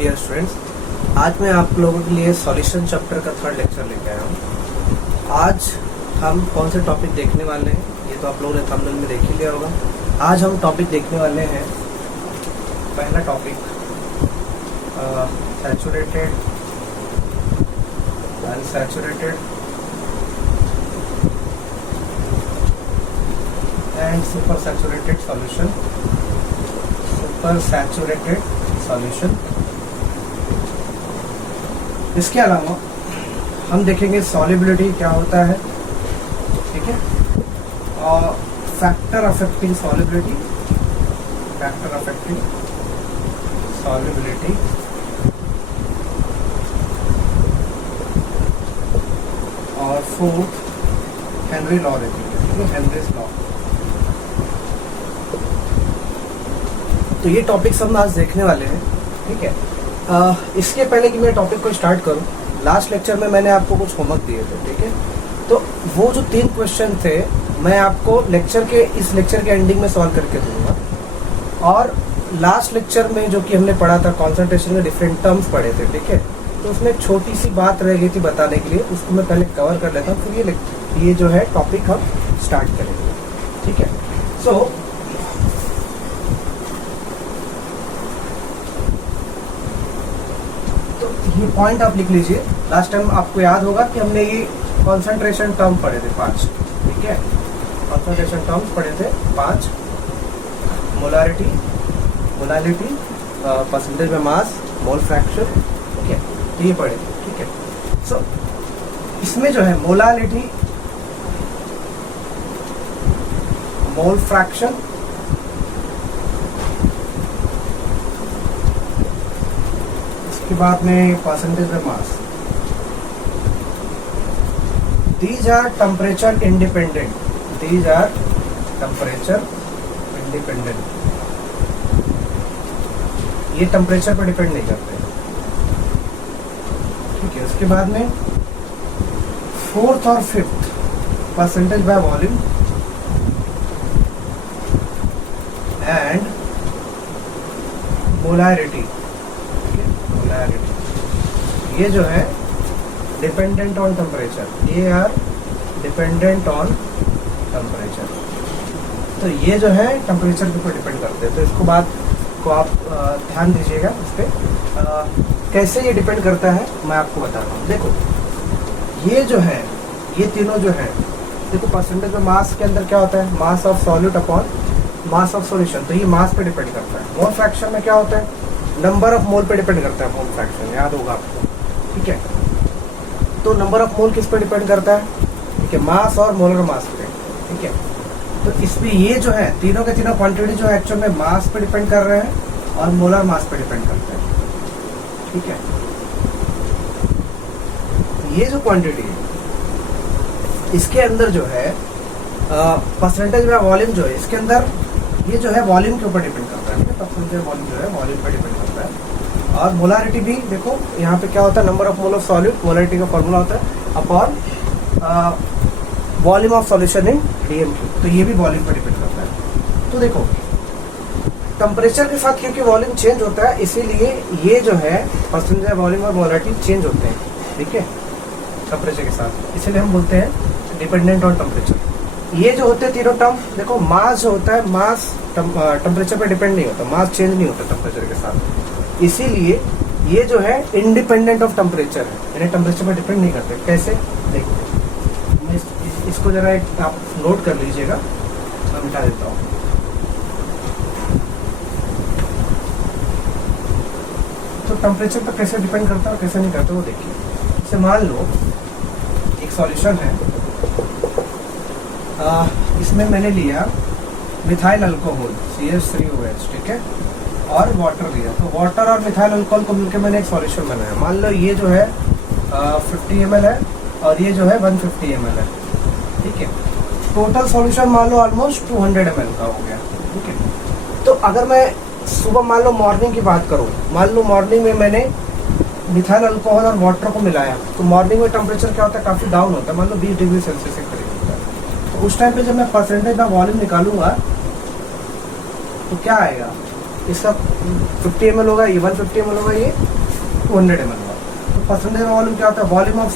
Dear students, आज मैं आप लोगों के लिए सॉल्यूशन चैप्टर का थर्ड लेक्चर लेके आया हूँ। आज हम कौन से टॉपिक देखने वाले हैं, ये तो आप लोगों ने थंबनेल में देख ही लिया होगा। आज हम टॉपिक देखने वाले हैं, पहला topic saturated, unsaturated and super saturated solution. Super saturated solution. इसके अलावा हम देखेंगे सॉल्युबिलिटी क्या होता है, ठीक है, और factor affecting solubility, factor affecting solubility, और फोर्थ हेनरी लॉ देखेंगे, ठीक है, हेनरीज लॉ। तो ये टॉपिक्स हम आज देखने वाले हैं, ठीक है। इसके पहले कि मैं टॉपिक को स्टार्ट करूं, लास्ट लेक्चर में मैंने आपको कुछ होमवर्क दिए थे, ठीक है। तो वो जो 3 क्वेश्चन थे मैं आपको इस लेक्चर के एंडिंग में सॉल्व करके दूंगा। और लास्ट लेक्चर में जो कि हमने पढ़ा था, कॉन्सेंट्रेशन के डिफरेंट टर्म्स पढ़े थे, ठीक है। तो उसमें एक छोटी सी बात रह गई थी बताने के लिए, उसको मैं पहले कवर कर लेता हूँ, फिर ये जो है टॉपिक हम स्टार्ट करेंगे, ठीक है। सो ये पॉइंट आप लिख लीजिए। लास्ट टाइम आपको याद होगा कि हमने ये कॉन्सेंट्रेशन टर्म पढ़े थे 5, ठीक है। कॉन्सेंट्रेशन टर्म्स पढ़े थे 5, मोलारिटी, मोलालिटी, परसेंटेज में मास, मोल फ्रैक्शन, ठीक है, तो ये पढ़े थे, ठीक है। सो इसमें जो है मोलालिटी, मोल फ्रैक्शन, के बाद में percentage of mass, these are temperature independent, these are temperature independent, ये टेम्परेचर पर डिपेंड नहीं करते, ठीक है। उसके बाद में फोर्थ और fifth, percentage by volume and molarity, ये जो है डिपेंडेंट ऑन टेम्परेचर, ये आर डिपेंडेंट ऑन टेम्परेचर। तो ये जो है टेम्परेचर के ऊपर डिपेंड करते हैं। तो इसको बात को आप ध्यान दीजिएगा, इस पर कैसे ये डिपेंड करता है मैं आपको बताता हूँ। देखो ये जो है, ये तीनों जो है, देखो परसेंटेज में मास के अंदर क्या होता है, मास of solute upon mass of solution, तो ये मास पे डिपेंड करता है। मोल फ्रैक्शन में क्या होता है, नंबर ऑफ मोल पे डिपेंड करता है। मोल फ्रैक्शन याद होगा आपको, ठीक है। तो नंबर ऑफ मोल किस पे डिपेंड करता है, ठीक है, मास और मोलर मास पे, ठीक है। तो इसमें ये जो है तीनों के तीनों क्वांटिटी जो है एक्चुअल में मास पे डिपेंड कर रहे हैं और मोलर मास पे डिपेंड करते हैं, ठीक है। ये जो क्वांटिटी है इसके अंदर जो है परसेंटेज में वॉल्यूम जो है, इसके अंदर ये जो है वॉल्यूम के ऊपर डिपेंड करता है, परसेंटेज वॉल्यूम जो है वॉल्यूम पे डिपेंड करता है। और मोलारिटी भी देखो यहाँ पे क्या होता है, number of mole of solute, molarity का फॉर्मूला होता है upon volume of solution in DM cube, तो ये भी वॉल्यूम पे डिपेंड करता है। तो देखो टेम्परेचर के साथ क्योंकि वॉल्यूम चेंज होता है, इसीलिए ये जो है परसेंटेज वॉल्यूम और मोलारिटी चेंज होते हैं, ठीक है, टेम्परेचर के साथ, इसीलिए हम बोलते हैं डिपेंडेंट ऑन टेम्परेचर। ये जो होते हैं तीनों टर्म, देखो मास जो होता है, मास टेम्परेचर पे डिपेंड नहीं होता, मास चेंज नहीं होता टेम्परेचर के साथ, इसीलिए ये जो है इंडिपेंडेंट ऑफ टेम्परेचर है, यानी टेम्परेचर पे डिपेंड नहीं करते। कैसे, देखो मैं इसको जरा एक आप नोट कर लीजिएगा, मैं मिटा देता हूँ। तो टेम्परेचर पर कैसे डिपेंड करता है और कैसे नहीं करता वो देखिए। जैसे मान लो एक सॉल्यूशन है, इसमें मैंने लिया मिथाइल अल्कोहल CH3OH, ठीक है, और वाटर लिया। तो वाटर और मिथाइल अल्कोहल को मिलकर मैंने एक सॉल्यूशन बनाया। मान लो ये जो है 50 ml है और ये जो है 150 ml है, ठीक है। टोटल सॉल्यूशन मान लो ऑलमोस्ट 200 ml का हो गया, ठीक है। तो अगर मैं सुबह मान लो मॉर्निंग की बात करूँ, मान लो मॉर्निंग में मैंने मिथाइल अल्कोहल और वाटर को मिलाया, तो मॉर्निंग में टेम्परेचर क्या होता है, काफ़ी डाउन होता है, मान लो 20 डिग्री सेल्सियस के करीब होता है। तो उस टाइम पे जब मैं परसेंटेज ऑफ वॉल्यूम निकालूंगा तो क्या आएगा, इसका 50 ml होगा, ये 150 ml होगा, ये 200 ml होगा। तो परसेंटेज ऑफ वॉल्यूम क्या होता है? वॉल्यूम ऑफ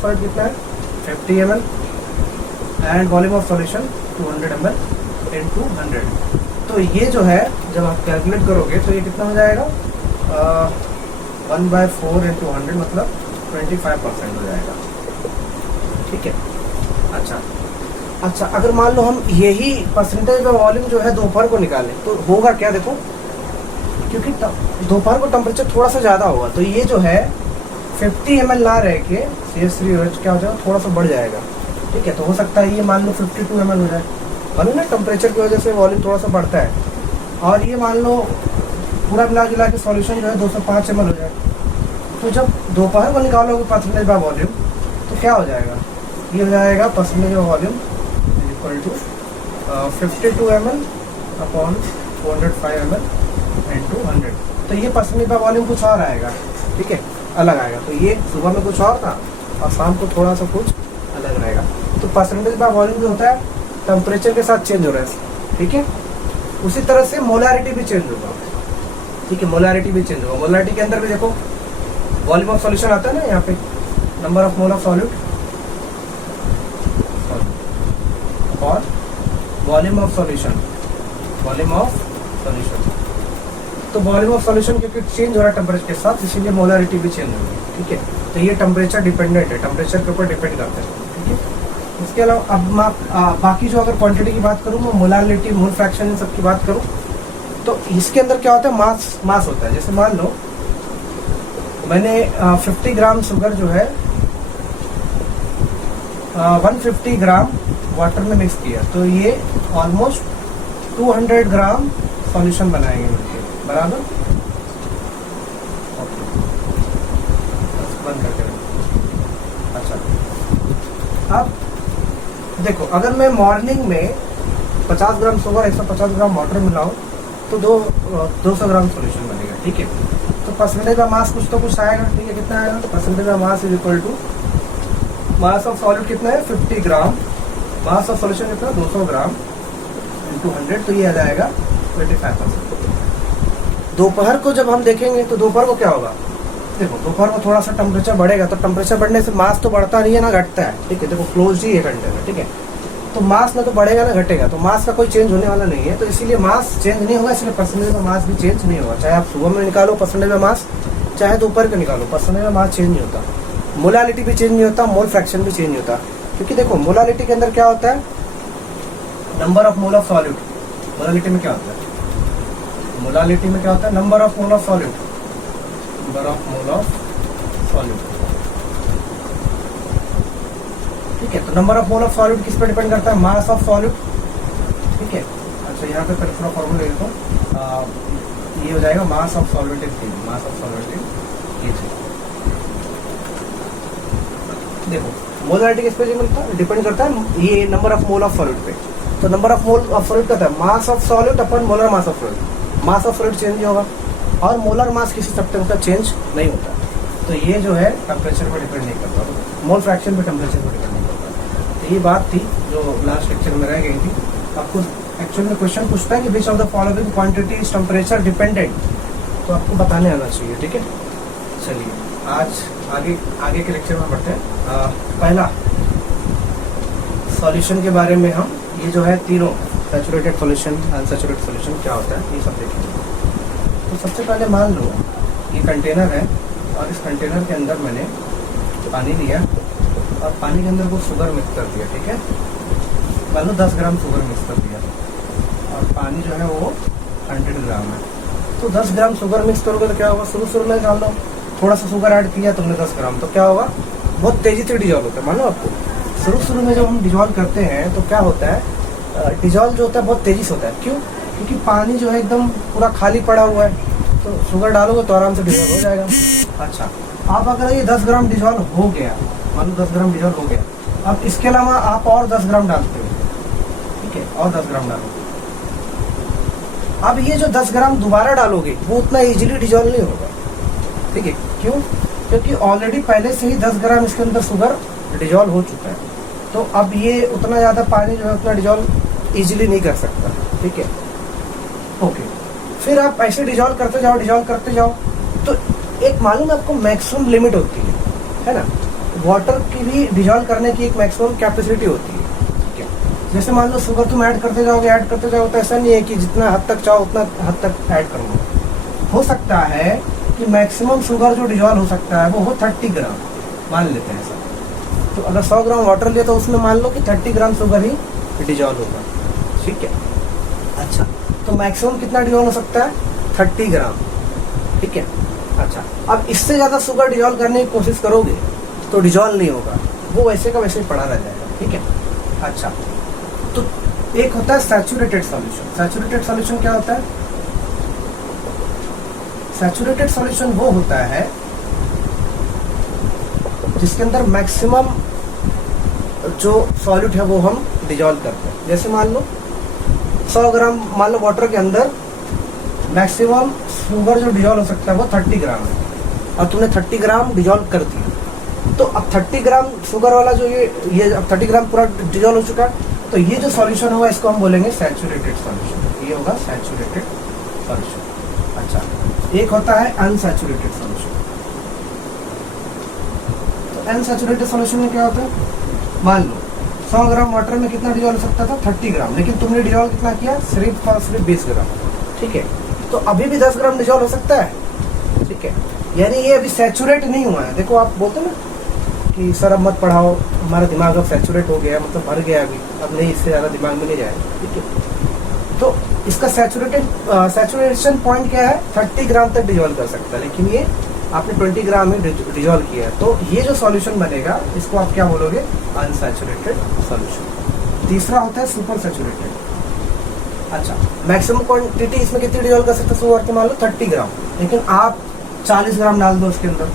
सॉलिड कितना है? 50 ml and volume of solution 200 ml into 100। तो ये जो है जब आप कैलकुलेट करोगे तो ये कितना हो जाएगा? 1/4 into 100 मतलब 25% हो जाएगा। ठीक है। अच्छा, अगर मान लो हम यही परसेंटेज ऑफ वॉल्यूम जो है दोपहर को निकालें तो होगा क्या? देखो, क्योंकि दोपहर को टेम्परेचर थोड़ा सा ज़्यादा होगा तो ये जो है 50 ml ना रह के CH3OH क्या हो जाएगा? थोड़ा सा बढ़ जाएगा। ठीक है, तो हो सकता है ये मान लो 52 ml हो जाए। मालूम ना, टेम्परेचर की वजह से वॉल्यूम थोड़ा सा बढ़ता है। और ये मान लो पूरा मिला जुला के सॉल्यूशन जो है 205 ml हो जाए। तो जब दोपहर को निकालोगे परसेंटेज ऑफ वॉल्यूम तो क्या हो जाएगा? ये हो जाएगा percentage of volume equal to 52 ml upon 205 ml into 100। तो ये परसेंटेज ऑफ वॉल्यूम कुछ और आएगा। ठीक है, अलग आएगा। तो ये सुबह में कुछ और था और शाम को थोड़ा सा कुछ अलग रहेगा। तो परसेंटेज ऑफ वॉल्यूम जो होता है टेम्परेचर के साथ चेंज हो रहा है। ठीक है, उसी तरह से मोलारिटी भी चेंज होगा। ठीक है, मोलारिटी भी चेंज होगा। मोलारिटी के अंदर भी देखो वॉल्यूम ऑफ सॉल्यूशन आता है ना, यहाँ पे number of mole of solute और वॉल्यूम ऑफ सॉल्यूशन। तो वॉल्यूम ऑफ सॉल्यूशन क्योंकि चेंज हो रहा है टेम्परेचर के साथ, इसीलिए मोलारिटी भी चेंज होगी। ठीक है, तो ये टेम्परेचर डिपेंडेंट है, टेम्परेचर के ऊपर डिपेंड करता है। ठीक है, इसके अलावा अब मैं बाकी जो अगर क्वांटिटी की बात करूँ, मैं मोलारिटी, मोल फ्रैक्शन, इन सब की बात करूँ तो इसके अंदर क्या होता है? मास होता है। जैसे मान लो मैंने 50 ग्राम शुगर जो है 150 ग्राम वाटर में मिक्स किया तो ये ऑलमोस्ट 200 ग्राम सॉल्यूशन बनाएंगे मिलके, बराबर। ओके, बंद करके रखो। अच्छा, अब देखो, अगर मैं मॉर्निंग में 50 ग्राम शुगर 150 ग्राम वाटर मिलाऊं तो 200 ग्राम सॉल्यूशन बनेगा। ठीक है, तो परसेंटेज ऑफ मास कुछ तो कुछ आएगा। ठीक है, कितना आएगा? तो percentage of mass is equal to mass of solute कितना है? 50 ग्राम, मास ऑफ सॉल्यूशन कितना? 200 ग्राम इंटू 100, तो ये आ जाएगा 25%। दोपहर को जब हम देखेंगे तो दोपहर को क्या होगा? देखो, दोपहर को थोड़ा सा टेम्परेचर बढ़ेगा तो टेम्परेचर बढ़ने से मास तो बढ़ता नहीं है ना, घटता है। ठीक है, देखो क्लोज ही है कंटेनर। ठीक है, तो मास ना तो बढ़ेगा ना घटेगा, तो मास का कोई चेंज होने वाला नहीं है। तो इसीलिए मास चेंज नहीं होगा, इसलिए परसेंटेज ऑफ मास भी चेंज नहीं होगा। चाहे आप सुबह में निकालो परसेंटेज ऑफ मास, चाहे दोपहर को निकालो, परसेंटेज ऑफ मास चेंज नहीं होता। मोलालिटी भी चेंज नहीं होता, मोल फ्रैक्शन भी चेंज नहीं होता। क्योंकि देखो मोलालिटी के अंदर क्या होता है? Number of mole of solute. Molality में क्या होता है? मोलालिटी में क्या होता है? Number of mole of solute. Number of mole of solute. ठीक है, तो number of mole of solute किस पर डिपेंड करता है? मास ऑफ सॉल्यूट। ठीक है, अच्छा यहाँ पे थोड़ा फॉर्मूला ले लेता हूँ। ये हो जाएगा मास of solute is KG. Mass of solute is KG. देखो मोलारिटी किस पे डिपेंड करता है? ये number of mole of solute पे। तो number of mole of solute कहता है मास of solute upon molar mass of solute. Mass of solute change होगा और मोलर मास किसी सब्सटेंस का चेंज नहीं होता। तो ये जो है टेम्परेचर पर डिपेंड नहीं करता, मोल फ्रैक्शन पे टेम्परेचर पर डिपेंड नहीं करता। तो ये बात थी जो लास्ट लेक्चर में रह गई थी। आपको एक्चुअली में क्वेश्चन पूछता है कि which of the following quantity is temperature dependent, तो आपको बताने आना चाहिए। ठीक है, चलिए आज आगे के लेक्चर में बढ़ते हैं। पहला सॉल्यूशन के बारे में हम ये जो है तीनों सैचुरेटेड सॉल्यूशन, अनसैचुरेटेड सॉल्यूशन क्या होता है ये सब देखेंगे। तो सबसे पहले मान लो ये कंटेनर है और इस कंटेनर के अंदर मैंने पानी लिया और पानी के अंदर वो शुगर मिक्स कर दिया। ठीक है, मान लो 10 ग्राम शुगर मिक्स कर दिया और पानी जो है वो 100 ग्राम है। तो 10 ग्राम शुगर मिक्स करोगे तो क्या होगा? शुरू में मान लो थोड़ा सा शुगर ऐड किया तुमने 10 ग्राम, तो क्या होगा? बहुत तेजी से डिजॉल्व होता है। मानो आपको शुरू में जब हम डिजॉल्व करते हैं तो क्या होता है? डिजॉल्व जो होता है बहुत तेजी से होता है। क्यों? क्योंकि पानी जो है एकदम पूरा खाली पड़ा हुआ है, तो शुगर डालोगे तो आराम से डिजॉल्व हो जाएगा। अच्छा, अब अगर ये 10 ग्राम डिजॉल्व हो गया, मान लो 10 ग्राम डिजॉल्व हो गया, अब इसके अलावा आप और 10 ग्राम डालते हो। ठीक है, और 10 ग्राम डालोगे। अब ये जो 10 ग्राम दोबारा डालोगे वो उतना इजीली डिजॉल्व नहीं होगा। ठीक है, क्यों? क्योंकि ऑलरेडी पहले से ही 10 ग्राम इसके अंदर शुगर डिजॉल्व हो चुका है। तो अब ये उतना ज़्यादा पानी जो है उतना डिजॉल्व इजीली नहीं कर सकता। ठीक है, ओके। फिर आप ऐसे डिजॉल्व करते जाओ, तो एक मालूम है आपको मैक्सिमम लिमिट होती है ना। वाटर की भी डिजॉल्व करने की एक मैक्सिमम कैपेसिटी होती है, ठीक है। जैसे मान लो शुगर तुम ऐड करते जाओ, तो ऐसा नहीं है कि जितना हद तक चाहो उतना हद तक ऐड करूँगा। हो सकता है कि मैक्सिमम शुगर जो डिजॉल्व हो सकता है वो हो 30 ग्राम, मान लेते हैं ऐसा। तो अगर 100 ग्राम वाटर लिया तो उसमें मान लो कि 30 ग्राम शुगर ही डिजॉल्व होगा, ठीक है। अच्छा, तो मैक्सिमम कितना डिजॉल्व हो सकता है? 30 ग्राम, ठीक है। अच्छा, अब इससे ज़्यादा शुगर डिजॉल्व करने की कोशिश करोगे तो डिजॉल्व नहीं होगा, वो वैसे का वैसे ही पड़ा रह जाएगा, ठीक है। अच्छा, तो एक होता है सैचुरेटेड सॉल्यूशन। सैचुरेटेड सॉल्यूशन क्या होता है? सैचुरेटेड सॉल्यूशन वो होता है जिसके अंदर मैक्सिमम जो सॉल्यूट है वो हम डिजॉल्व करते हैं। जैसे मान लो 100 ग्राम मान लो वाटर के अंदर मैक्सिमम शुगर जो डिजॉल्व हो सकता है वो 30 ग्राम है, और तुमने 30 ग्राम डिजॉल्व कर दिया। तो अब 30 ग्राम शुगर वाला जो ये अब 30 ग्राम पूरा डिजॉल्व हो चुका है, तो ये जो सॉल्यूशन होगा इसको हम बोलेंगे सैचुरेटेड सॉल्यूशन। ये होगा सैचुरेटेड सॉल्यूशन। अच्छा, एक होता है अनसैचुरेटेड सॉल्यूशन। तो अनसैचुरेटेड सॉल्यूशन में क्या होता है? मान लो 100 ग्राम वाटर में कितना डिजॉल्व हो सकता था? 30 ग्राम, लेकिन तुमने डिजॉल्व कितना किया? सिर्फ और सिर्फ 20 ग्राम, ठीक है। तो अभी भी 10 ग्राम डिजॉल्व हो सकता है, ठीक है। यानी ये अभी सैचुरेट नहीं हुआ है। देखो आप बोलते ना कि सर अब मत पढ़ाओ, हमारा दिमाग अब सैचुरेट हो गया, मतलब भर गया अभी, अब नहीं, इससे ज़्यादा दिमाग में नहीं जाएगा, ठीक है। तो इसका सैचुरेशन पॉइंट क्या है? 30 ग्राम तक डिजॉल्व कर सकता है, लेकिन ये आपने 20 ग्राम में डिजॉल्व किया है। तो ये जो सॉल्यूशन बनेगा इसको आप क्या बोलोगे? Unsaturated solution. तीसरा होता है सुपर सैचुरेटेड। अच्छा, मैक्सिमम क्वांटिटी इसमें कितनी डिजॉल्व कर सकते हैं शुगर की? मान लो 30 ग्राम, लेकिन आप 40 ग्राम डाल दो उसके अंदर,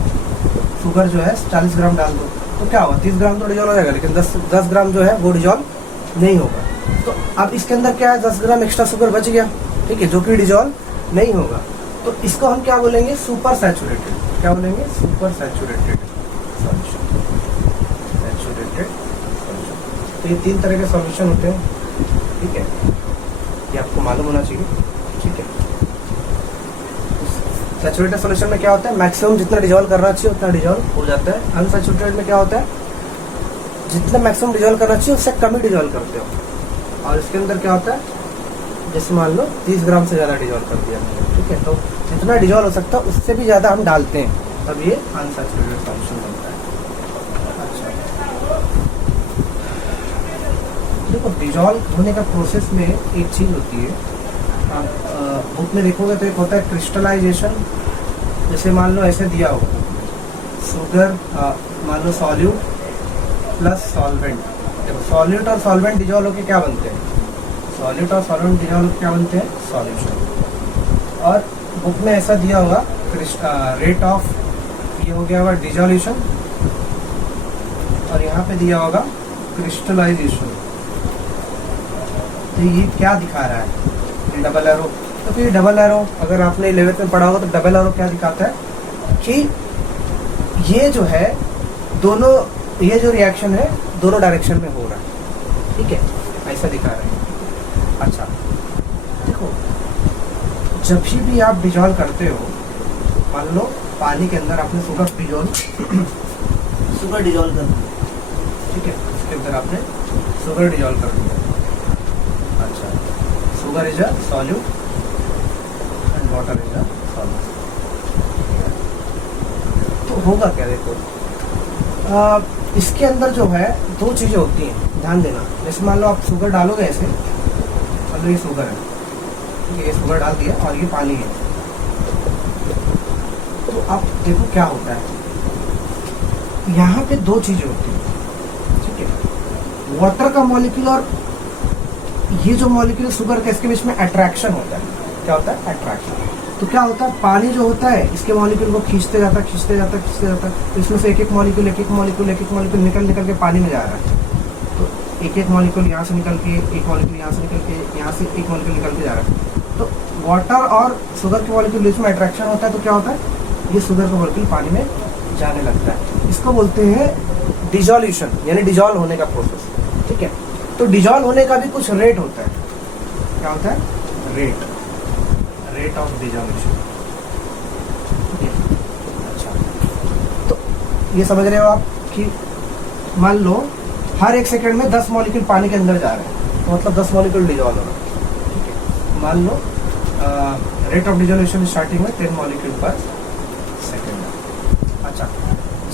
शुगर जो है 40 ग्राम डाल दो, तो क्या होगा? 30 ग्राम तो डिजॉल्व हो जाएगा, लेकिन 10 ग्राम जो है वो डिजॉल्व नहीं होगा। तो अब इसके अंदर क्या है? 10 ग्राम एक्स्ट्रा शुगर बच गया, ठीक है, जो कि डिजॉल्व नहीं होगा। तो इसको हम क्या बोलेंगे? Super saturated. क्या बोलेंगे? Super saturated solution. Saturated solution. तो ये 3 तरह के सॉल्यूशन होते हैं, ठीक है, ये आपको मालूम होना चाहिए, ठीक है। सैचुरेटेड सॉल्यूशन में क्या होता है? मैक्सिमम जितना डिजॉल्व करना चाहिए उतना डिजॉल्व हो जाता है। अनसैचुरेटेड में क्या होता है? जितना मैक्सिमम डिजॉल्व करना चाहिए उससे कम ही डिजॉल्व करते हो। और इसके अंदर क्या होता है? जैसे मान लो 30 ग्राम से ज़्यादा डिजॉल्व कर दिया, ठीक है, तो जितना डिजॉल्व हो सकता है उससे भी ज़्यादा हम डालते हैं, तब ये अनसैचुरेटेड सॉल्यूशन बनता है। अच्छा, देखो डिजॉल्व होने का प्रोसेस में एक चीज़ होती है, आप बुक में देखोगे तो एक होता है क्रिस्टलाइजेशन। जैसे मान लो ऐसे दिया होगा शुगर, मान लो सॉल्यूट प्लस सॉल्वेंट। देखो सॉल्यूट और सॉल्वेंट डिजॉल्व होकर क्या बनते हैं? सॉल्यूट और सॉल्वेंट डिजॉल्व होकर क्या बनते हैं? सॉल्यूशन। और बुक में ऐसा दिया होगा रेट ऑफ, ये हो गया होगा डिजॉल्यूशन, और यहाँ पे दिया होगा क्रिस्टलाइजेशन। तो ये क्या दिखा रहा है? ये डबल एरो। तो फिर डबल एरो अगर आपने 11th में पढ़ा होगा तो डबल एरो क्या दिखाता है कि ये जो है दोनों, ये जो रिएक्शन है दोनों डायरेक्शन में हो रहा है, ठीक है, ऐसा दिखा रहा है। अच्छा, देखो जब भी आप डिजॉल्व करते हो, मान लो पानी के अंदर आपने शुगर डिजॉल्व कर दिया, ठीक है, इसके अंदर आपने शुगर डिजॉल्व कर दिया। अच्छा, sugar is a solute and water is a solute. तो होगा क्या? देखो इसके अंदर जो है 2 चीज़ें होती हैं, ध्यान देना। जैसे मान लो आप शुगर डालोगे ऐसे, मान लो ये शुगर है, ठीक है, ये शुगर डाल दिया और ये पानी है। तो आप देखो क्या होता है, यहाँ पे 2 चीज़ें होती हैं, ठीक है, वाटर का मॉलिक्यूल और ये जो मॉलिक्यूल शुगर का, इसके बीच में अट्रैक्शन होता है। क्या होता है? अट्रैक्शन। तो क्या होता है? पानी जो होता है इसके मॉलिक्यूल को खींचते जाता है। तो इसमें से एक एक मॉलिक्यूल निकल के पानी में जा रहा है। तो एक मॉलिक्यूल यहाँ से निकल के, एक मॉलिक्यूल यहाँ से निकल के, यहाँ से एक मॉलिक्यूल निकल के जा रहा है। तो वाटर और शुगर के मॉलिक्यूल बीच में अट्रैक्शन होता है। तो क्या होता है? ये शुगर का मॉलिक्यूल पानी में जाने लगता है। इसको बोलते हैं डिजॉल्यूशन, यानी डिजॉल्व होने का प्रोसेस, ठीक है। तो डिजॉल्व होने का भी कुछ रेट होता है। क्या होता है? Rate rate of dissolution. अच्छा, तो ये समझ रहे हो आप कि मान लो हर 1 सेकंड में 10 मॉलिक्यूल पानी के अंदर जा रहे हैं, तो मतलब 10 मॉलिक्यूल डिजोल्व हो रहा है। ठीक है, मान लो रेट ऑफ डिजोल्यूशन स्टार्टिंग में 10 मॉलिक्यूल पर सेकंड। अच्छा,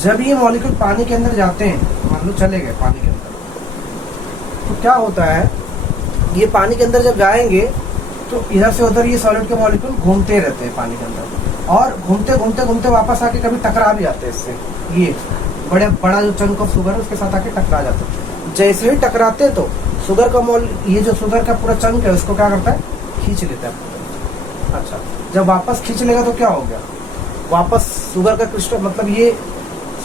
जब ये मॉलिक्यूल पानी के अंदर जाते हैं, मान लो चले गए पानी के अंदर, तो क्या होता है, ये पानी के अंदर जब जाएंगे तो इधर से उधर ये सॉलिड के मॉलिक्यूल घूमते रहते हैं पानी के अंदर, और घूमते घूमते घूमते वापस आके कभी टकरा भी जाते हैं इससे। ये बड़ा जो चंक ऑफ शुगर है उसके साथ आके टकरा जाते हैं। जैसे ही टकराते हैं तो शुगर का ये जो शुगर का पूरा चंक है उसको क्या करता है, खींच लेता है। अच्छा, जब वापस खींच लेगा तो क्या हो गया, वापस शुगर का क्रिस्टल, मतलब ये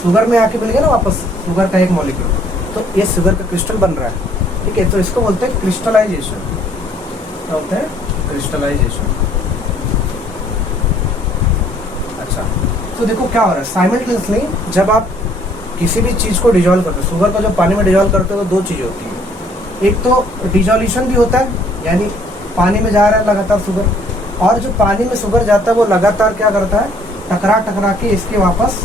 शुगर में आके मिल गया ना वापस शुगर का एक मॉलिक्यूल, तो ये शुगर का क्रिस्टल बन रहा है। ठीक है, तो इसको बोलते हैं क्रिस्टलाइजेशन। क्या होता है, क्रिस्टलाइजेशन। अच्छा, तो देखो क्या हो रहा है, साइमल्टेनियसली जब आप किसी भी चीज को डिजोल्व करते हो, शुगर को जब पानी में डिजोल्व करते हो तो 2 चीजें होती है। एक तो डिजोल्यूशन भी होता है, यानी पानी में जा रहा है लगातार शुगर, और जो पानी में शुगर जाता है वो लगातार क्या करता है, टकरा टकरा के इसके वापस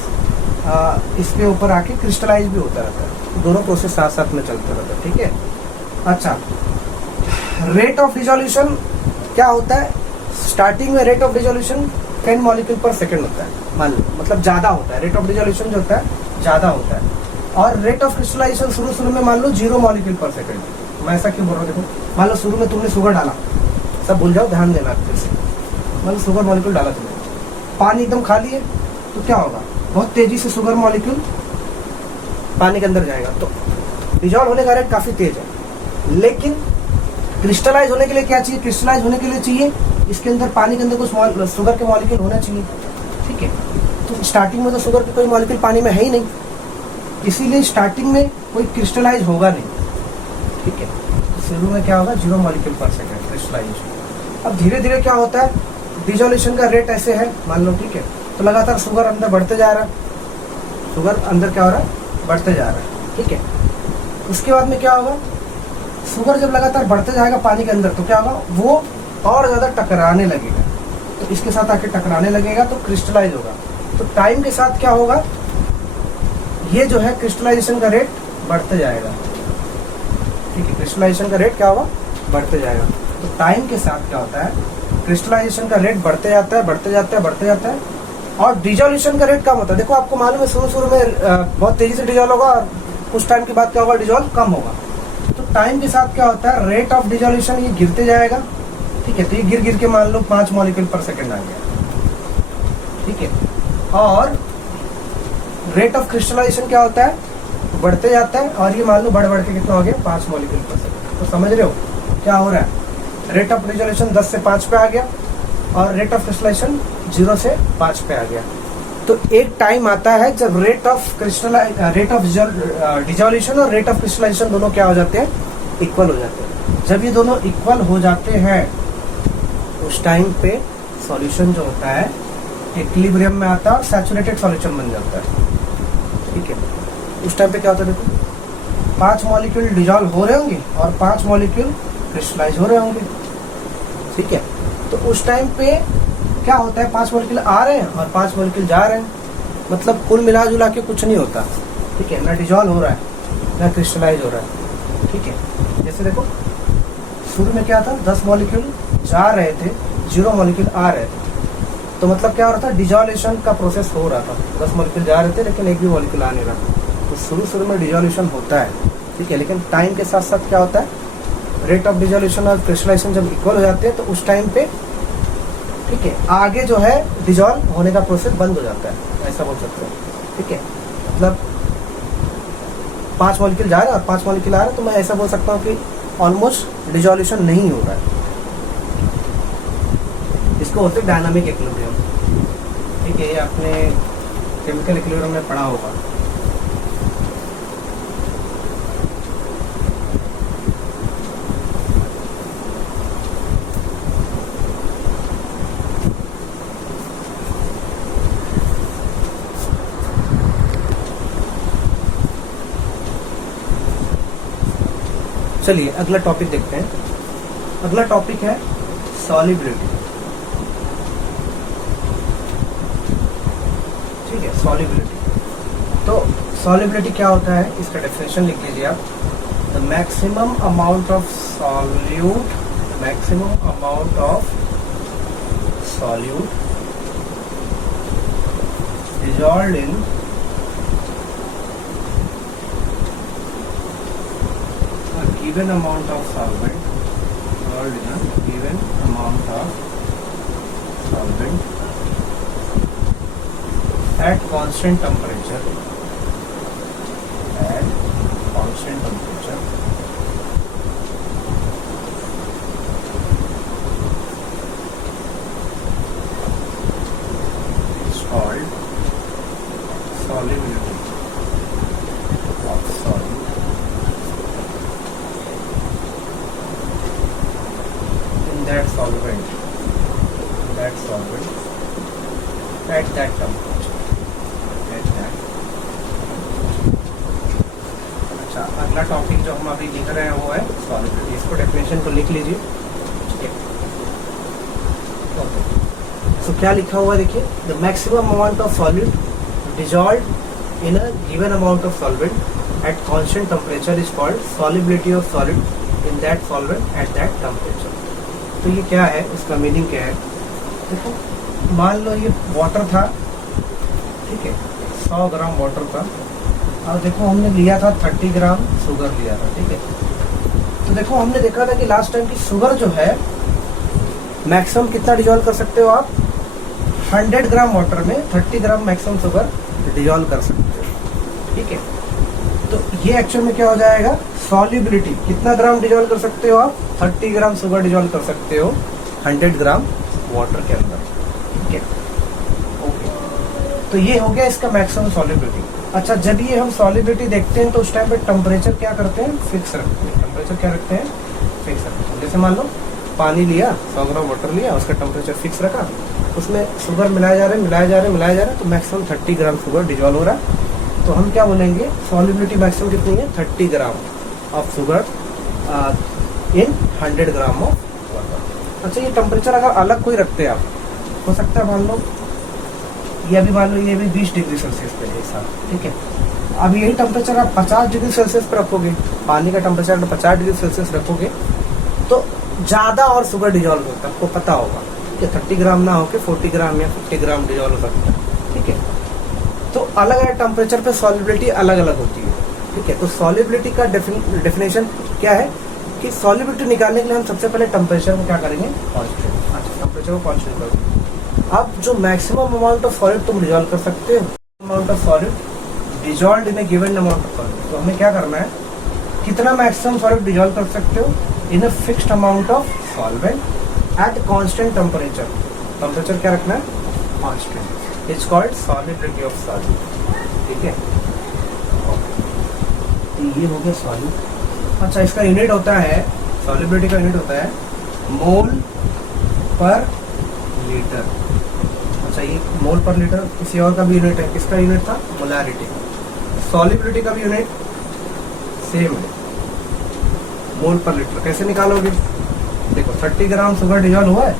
इसके ऊपर आके क्रिस्टलाइज भी होता रहता है। दोनों प्रोसेस साथ साथ में चलते रहते हैं। ठीक है, अच्छा, रेट ऑफ डिजोल्यूशन क्या होता है, स्टार्टिंग में रेट ऑफ डिजोल्यूशन 10 मॉलिक्यूल पर सेकंड होता है, मान लो, मतलब ज्यादा होता है। रेट ऑफ डिजोल्यूशन जो होता है ज्यादा होता है, और रेट ऑफ क्रिस्टलाइजेशन शुरू में मान लो 0 मॉलिक्यूल पर सेकंड। मैं ऐसा क्यों बोल रहा हूँ, देखो मान लो शुरू में तुमने शुगर डाला, सब भूल जाओ, ध्यान देना फिर से। मान लो शुगर मॉलिक्यूल डाला तुमने, पानी एकदम खाली है, तो क्या होगा, बहुत तेजी से शुगर मॉलिक्यूल पानी के अंदर जाएगा, तो डिजोल्व होने का रेट काफी तेज है। लेकिन क्रिस्टलाइज होने के लिए क्या चाहिए, क्रिस्टलाइज होने के लिए चाहिए इसके अंदर, पानी के अंदर कुछ शुगर के मॉलिक्यूल होना चाहिए। ठीक है, तो स्टार्टिंग में तो शुगर के कोई मॉलिक्यूल पानी में है ही नहीं, इसीलिए स्टार्टिंग में कोई क्रिस्टलाइज होगा नहीं। ठीक है, तो शुरू में क्या होगा, 0 मॉलिक्यूल पर सेकंड क्रिस्टलाइजेशन। अब धीरे धीरे क्या होता है, डिजोल्यूशन का रेट ऐसे है मान लो। ठीक है, तो लगातार शुगर अंदर बढ़ते जा रहा है, शुगर अंदर क्या हो रहा है, बढ़ते जा रहा है। ठीक है, उसके बाद में क्या होगा, शुगर जब लगातार बढ़ते जाएगा पानी के अंदर, तो क्या होगा, वो और ज्यादा टकराने लगेगा, तो इसके साथ आके टकराने लगेगा तो क्रिस्टलाइज होगा। तो टाइम के साथ क्या होगा, ये जो है क्रिस्टलाइजेशन का रेट बढ़ते जाएगा। ठीक है, क्रिस्टलाइजेशन का रेट क्या होगा, बढ़ते जाएगा। तो टाइम के साथ क्या होता है, क्रिस्टलाइजेशन का रेट बढ़ते जाता है, बढ़ते जाता है, बढ़ते जाता है, और डिजोल्यूशन का रेट कम होता है। देखो आपको मालूम है, शुरू में बहुत तेजी से डिजोल्व होगा, और कुछ टाइम के बाद क्या होगा, डिजोल्व कम होगा। तो टाइम के साथ क्या होता है, रेट ऑफ डिजोल्यूशन ये गिरते जाएगा। ठीक है, तो ये गिर गिर के मान लो 5 मॉलिक्यूल पर सेकंड आ गया। ठीक है, और रेट ऑफ क्रिस्टलाइजेशन क्या होता है, बढ़ते जाता है, और ये मान लो बढ़ बढ़ के कितना हो गया, 5 मॉलिक्यूल पर सेकंड। तो समझ रहे हो क्या हो रहा है, रेट ऑफ डिजोल्यूशन 10 से 5 पे आ गया, और रेट ऑफ क्रिस्टलाइजेशन 0 से 5 पे आ गया। तो एक टाइम आता है जब रेट ऑफ डिजोल्यूशन और रेट ऑफ क्रिस्टलाइजेशन दोनों क्या हो जाते हैं, इक्वल हो जाते हैं। जब ये दोनों इक्वल हो जाते हैं उस टाइम पे सॉल्यूशन जो होता है इक्विलिब्रियम में आता है और सैचुरेटेड सॉल्यूशन बन जाता है। ठीक है, उस टाइम पे क्या होता है, देखो 5 मॉलिक्यूल डिजोल्व हो रहे होंगे और 5 मॉलिक्यूल क्रिस्टलाइज हो रहे होंगे। ठीक है, तो उस टाइम पे क्या होता है, 5 मॉलिक्यूल आ रहे हैं और 5 मॉलिक्यूल जा रहे हैं, मतलब कुल मिला जुला के कुछ नहीं होता। ठीक है, ना डिजोल्व हो रहा है ना क्रिस्टलाइज हो रहा है। ठीक है, जैसे देखो शुरू में क्या था, 10 मॉलिक्यूल जा रहे थे, 0 मॉलिक्यूल आ रहे थे, तो मतलब क्या हो रहा था, डिजोल्यूशन का प्रोसेस हो रहा था। 10 मॉलिक्यूल जा रहे थे लेकिन एक भी मॉलिक्यूल आ नहीं रहा, तो शुरू में डिजोल्यूशन होता है। ठीक है, लेकिन टाइम के साथ साथ क्या होता है, रेट ऑफ डिजोल्यूशन और क्रिस्टलाइजेशन जब इक्वल हो जाते हैं तो उस टाइम पे ठीक है आगे जो है डिजोल्व होने का प्रोसेस बंद हो जाता है, ऐसा बोल सकते हो। ठीक है, मतलब 5 मॉलिक्यूल जा रहा है और 5 मॉलिक्यूल आ रहा है, तो मैं ऐसा बोल सकता हूँ कि ऑलमोस्ट डिजोल्यूशन नहीं हो रहा है। इसको होते डायनामिक इक्विलिब्रियम। ठीक है, ये आपने केमिकल इक्विलिब्रियम में पढ़ा होगा। चलिए अगला टॉपिक देखते हैं। अगला टॉपिक है सॉलिबिलिटी। सॉल्युबिलिटी। तो सॉल्युबिलिटी क्या होता है, इसका डेफिनेशन लिख लीजिए आप। The maximum amount of solute, maximum amount of solute dissolved in a given amount of solvent, dissolved in a given amount of solvent at constant temperature, at constant temperature is called solubility of solute in that solvent, at that temperature, at that। अच्छा, अगला topic जो हम अभी लिख रहे हैं वो है सॉल्युबिलिटी। इसको डेफिनेशन को लिख लीजिए, ठीक है। तो क्या लिखा हुआ है देखिए, the maximum amount of solute dissolved in a given amount of solvent at constant temperature is called solubility of solute in that solvent at that temperature। तो ये क्या है, इसका मीनिंग क्या है? देखो, मान लो ये वाटर था, ठीक है, 100 ग्राम वाटर था, और देखो हमने लिया था 30 ग्राम शुगर लिया था, ठीक है। तो देखो हमने देखा था कि लास्ट टाइम की शुगर जो है मैक्सिमम कितना डिजॉल्व कर सकते हो आप, 100 ग्राम वाटर में 30 ग्राम मैक्सिमम शुगर डिजॉल्व कर सकते हो, ठीक है। तो ये एक्चुअल में क्या हो जाएगा, सॉल्युबिलिटी। कितना ग्राम डिजॉल्व कर सकते हो आप, 30 ग्राम शुगर डिजॉल्व कर सकते हो 100 ग्राम वाटर के अंदर, ठीक है, ओके। तो ये हो गया इसका मैक्सिमम सॉल्युबिलिटी। अच्छा, जब ये हम सॉल्युबिलिटी देखते हैं तो उस टाइम पे टेम्परेचर क्या करते हैं, फिक्स रखते हैं। टेम्परेचर क्या रखते हैं, फिक्स रखते हैं। जैसे मान लो पानी लिया, 100 ग्राम वाटर लिया, उसका टेम्परेचर फिक्स रखा, उसमें शुगर मिलाए जा रहे, तो मैक्सिमम 30 ग्राम शुगर डिजॉल्व हो रहा है। तो हम क्या बोलेंगे, सॉल्युबिलिटी मैक्सिमम कितनी है, 30 gram of sugar in 100 gram of water. अच्छा, ये टेम्परेचर अगर अलग कोई रखते हैं आप, हो सकता है मान लो ये भी 20 डिग्री सेल्सियस पे है साहब, ठीक है। अब यही टेम्परेचर आप 50 डिग्री सेल्सियस पे रखोगे, पानी का टेम्परेचर 50 डिग्री सेल्सियस रखोगे तो ज्यादा और शुगर डिजॉल्व होता है, आपको पता होगा कि 30 ग्राम ना होकर 40 ग्राम या 50 ग्राम डिजॉल्व हो सकता है, ठीक है। तो अलग अलग टेम्परेचर पे सॉल्युबिलिटी अलग अलग होती है, ठीक है। तो सॉल्युबिलिटी का डेफिनेशन क्या है कि सॉल्युबिलिटी निकालने के लिए हम सबसे पहले टेम्परेचर को क्या करेंगे, कांस्टेंट। अच्छा, टेम्परेचर को कांस्टेंट करोगे। अब जो मैक्सिमम अमाउंट ऑफ सॉल्यूट तुम डिजॉल्व कर सकते हो, amount of solute dissolve in A given amount of solute, तो हमें क्या करना है, कितना मैक्सिमम सॉल्यूट डिजॉल्व कर सकते हो in a fixed amount of solvent at constant temperature. Temperature क्या रखना है, constant. It's called solubility of solute, ठीक है। ये हो गया सॉल्यूट। अच्छा, इसका यूनिट होता है, सॉल्युबिलिटी का यूनिट होता है मोल पर लीटर। अच्छा, ये मोल पर लीटर किसी और का भी यूनिट है, किसका यूनिट था, मोलारिटी। सॉल्युबिलिटी का भी यूनिट सेम है, मोल पर लीटर। कैसे निकालोगे, देखो 30 ग्राम शुगर डिजॉल्व हुआ है,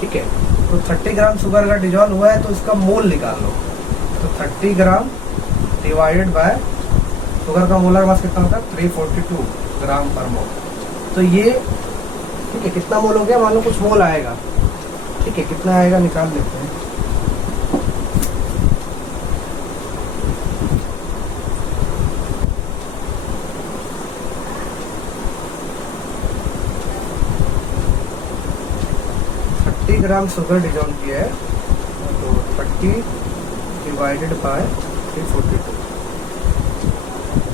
ठीक है। तो 30 ग्राम शुगर का डिजॉल्व हुआ है तो इसका मोल निकाल लो। तो 30 ग्राम डिवाइडेड बाय शुगर का मोलर मास कितना होता है, 342 ग्राम पर मोल। तो ये, ठीक है, कितना मोल हो गया, मान लो कुछ मोल आएगा, ठीक है, कितना आएगा निकाल लेते हैं। ग्राम शुगर डिजॉल्व किया है तो 30 डिवाइडेड बाय 342,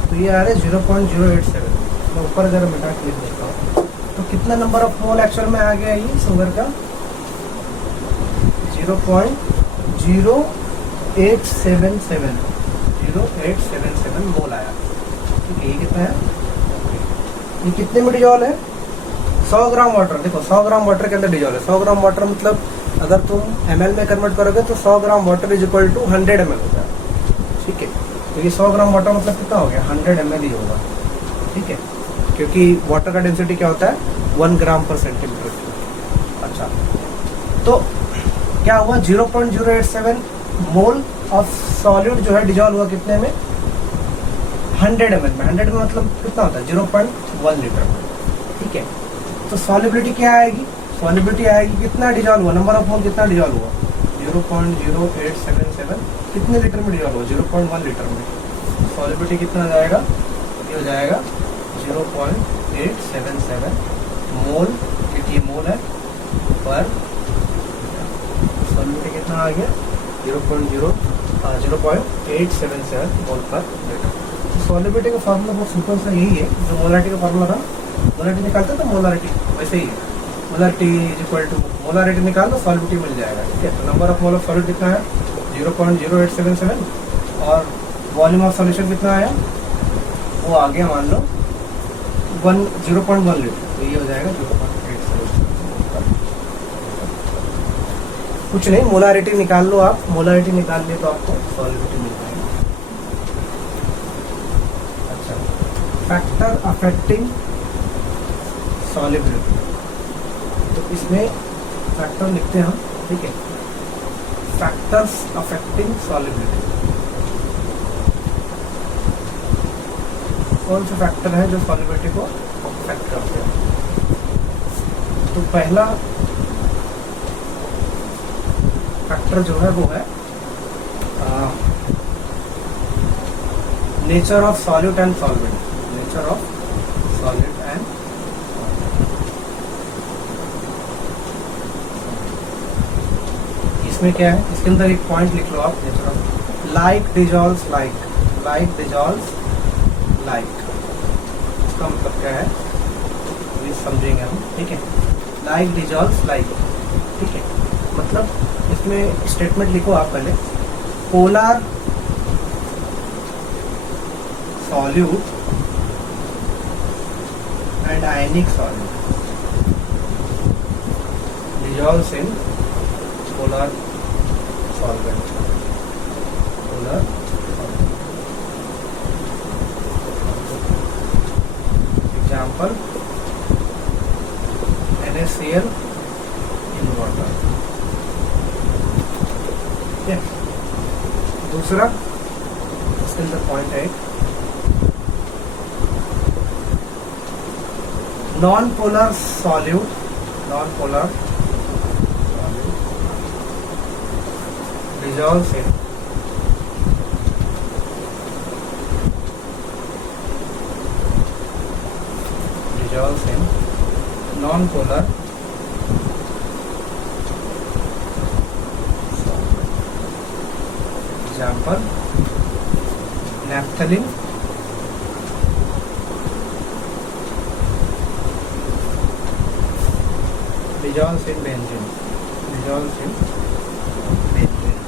तो ये आ रहा है 0.087। मैं ऊपर जरा मिटा के लिख देता हूँ। तो कितना नंबर ऑफ मोल एक्चुअल में आ गया ये शुगर का, 0.0877 मोल आया, ठीक है। ये कितना है, ये कितने में डिजॉल्व है, 100 ग्राम वाटर। देखो 100 ग्राम वाटर के अंदर डिजॉल्व है। 100 ग्राम वाटर मतलब अगर तुम ml में कन्वर्ट करोगे तो 100 gram water is equal to 100 ml होता है, ठीक है। तो ये 100 ग्राम वाटर मतलब कितना हो गया, 100 ml ही होगा, ठीक है, क्योंकि वाटर का डेंसिटी क्या होता है, 1 ग्राम पर सेंटीमीटर। अच्छा, तो क्या हुआ, 0.087 मोल ऑफ सॉलिड जो है डिजॉल्व हुआ कितने में, 100 ml में। 100 में मतलब कितना होता है, 0.1 लीटर में, ठीक है। तो सॉलिबिलिटी क्या आएगी, सॉलिबिलिटी आएगी कितना डिजॉल्व हुआ, नंबर ऑफ मोल कितना डिजॉल्व हुआ, 0.0877 कितने लीटर में डिजॉल्व हुआ, 0.1 लीटर में। सॉलिबिलिटी कितना जाएगा, ये हो जाएगा 0.877 मोल, ये मोल है पर, सॉलिबिलिटी कितना आ गया 0.877 मोल पर लीटर। सॉलिबिलिटी का फार्मूला बहुत सिंपल सा यही है जो मोलारिटी का फार्मूला था, मोलारिटी निकालते तो मोलारिटी वैसे ही है, molarity is equal to molarity निकाल दो सॉलिबिलिटी मिल जाएगा, ठीक है। तो number of mole of solid कितना है 0.0877 और वॉल्यूम ऑफ सॉल्यूशन कितना आया, वो आ गया मान लो 0.1 लीटर, तो ये हो जाएगा 0.877। कुछ नहीं, मोलारिटी निकाल लो आप, मोलारिटी निकाल लिए तो आपको सॉलिबिलिटी मिल जाएगी। अच्छा, फैक्टर अफेक्टिंग सॉलिबिलिटी, तो इसमें फैक्टर लिखते हैं हम, ठीक है। फैक्टर्स अफेक्टिंग सॉलिबिलिटी, कौन से फैक्टर है जो सॉलिबिलिटी को अफेक्ट करते हैं। तो पहला फैक्टर जो है वो है nature of solute and solvent, nature of solute and, इसमें क्या है, इसके अंदर एक पॉइंट लिख लो आप, nature of like dissolves like, like dissolves like, इसका मतलब क्या है ये समझेंगे हम, ठीक है। लाइक डिजॉल्व्स लाइक, ठीक है, मतलब इसमें स्टेटमेंट लिखो आप पहले, polar solute and ionic solute dissolves in polar solvent, polar example NaCl in water, ठीक है। दूसरा इसके अंदर पॉइंट है non polar solute, non polar dissolves in non-polar example naphthalene, dissolves in benzene, dissolves in benzene,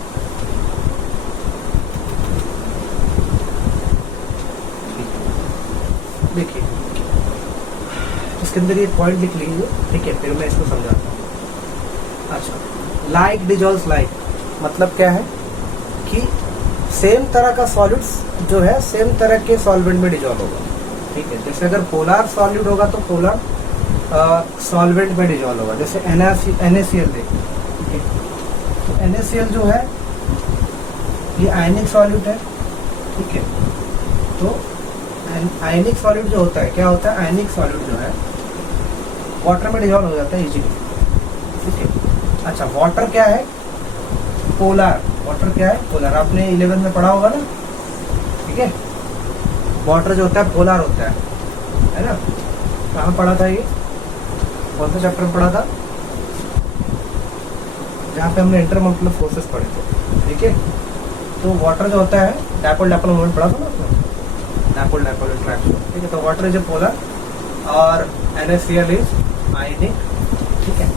देखिए इसके अंदर ये पॉइंट लिख लीजिए, ठीक है, फिर मैं इसको समझाता हूँ। अच्छा, लाइक डिजॉल्व्स लाइक मतलब क्या है कि सेम तरह का सॉल्यूट्स जो है सेम तरह के सॉल्वेंट में डिजॉल्व होगा, ठीक है। जैसे अगर पोलर सॉल्यूट होगा तो पोलर सॉल्वेंट में डिजॉल्व होगा, जैसे NaCl देखिए, ठीक है। तो NaCl जो है ये आयनिक सॉल्यूट है, ठीक है। तो आयनिक सॉल्यूट जो होता है, क्या होता है, आयनिक सॉल्यूट जो है वाटर में डिजॉल्व हो जाता है इजीली, ठीक है। अच्छा, वाटर क्या है, पोलर, वाटर क्या है, पोलर, आपने 11 में पढ़ा होगा ना, ठीक है। वाटर जो होता है पोलर होता है ना। कहाँ पढ़ा था ये, कौन सा चैप्टर में पढ़ा था, जहाँ पे हमने इंटरमोलिकुलर फोर्सेस पढ़े थे, ठीक है। तो वाटर जो होता है डायपोल डायपोल मोमेंट पढ़ा था ना आपने, डायपोल डायपोल इंटरेक्शन, ठीक है। तो वाटर इज ए पोलर और NaCl इज आयनिक, ठीक है।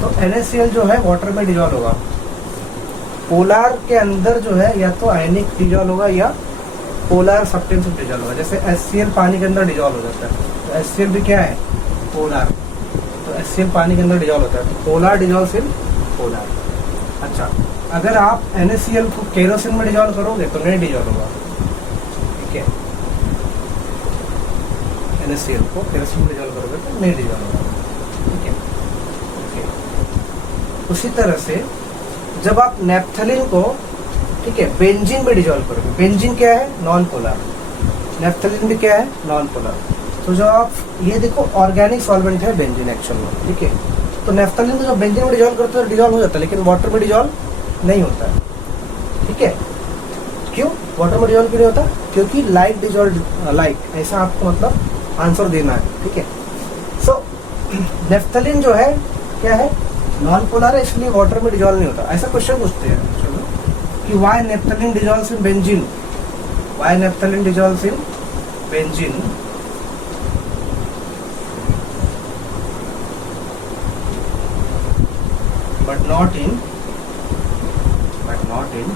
तो NaCl जो है वाटर में डिजॉल्व होगा, पोलर के अंदर जो है या तो आयनिक डिजॉल्व होगा या पोलर सब्सटेंस डिजॉल्व होगा। जैसे HCl पानी के अंदर डिजॉल्व हो जाता है, तो HCl भी क्या है, पोलर, तो HCl पानी के अंदर डिजॉल्व होता है, तो पोलर डिजॉल्व्स इन पोलर। अच्छा, अगर आप NaCl को केरोसिन में डिजॉल्व करोगे तो नहीं डिजॉल्व होगा, ठीक है। NaCl को केरोसिन में डिजॉल्व करोगे तो नहीं डिजॉल्व होगा, ठीक है। उसी तरह से जब आप नेप्थलीन को, ठीक है, बेंजीन में डिजोल्व करोगे, बेंजीन क्या है, नॉन पोलर, नेप्थलीन भी क्या है, नॉन पोलर। तो जो आप ये देखो ऑर्गेनिक सॉल्वेंट है बेंजीन एक्चुअल में, ठीक है। तो नेप्थलीन को जब बेंजीन में डिजोल्व करते हैं डिजोल्व हो जाता है, लेकिन वाटर में डिजोल्व नहीं होता है, ठीक है। क्यों वाटर में डिजोल्व क्यों नहीं होता? क्योंकि लाइक डिजोल्व लाइक, ऐसा आपको मतलब आंसर देना है, ठीक है। सो नेप्थलीन जो है क्या है, नॉन पोलर है, इसलिए वाटर में डिजोल्व नहीं होता। ऐसा क्वेश्चन पूछते हैं कि why naphthalene dissolves in benzene, why naphthalene dissolves in benzene but not in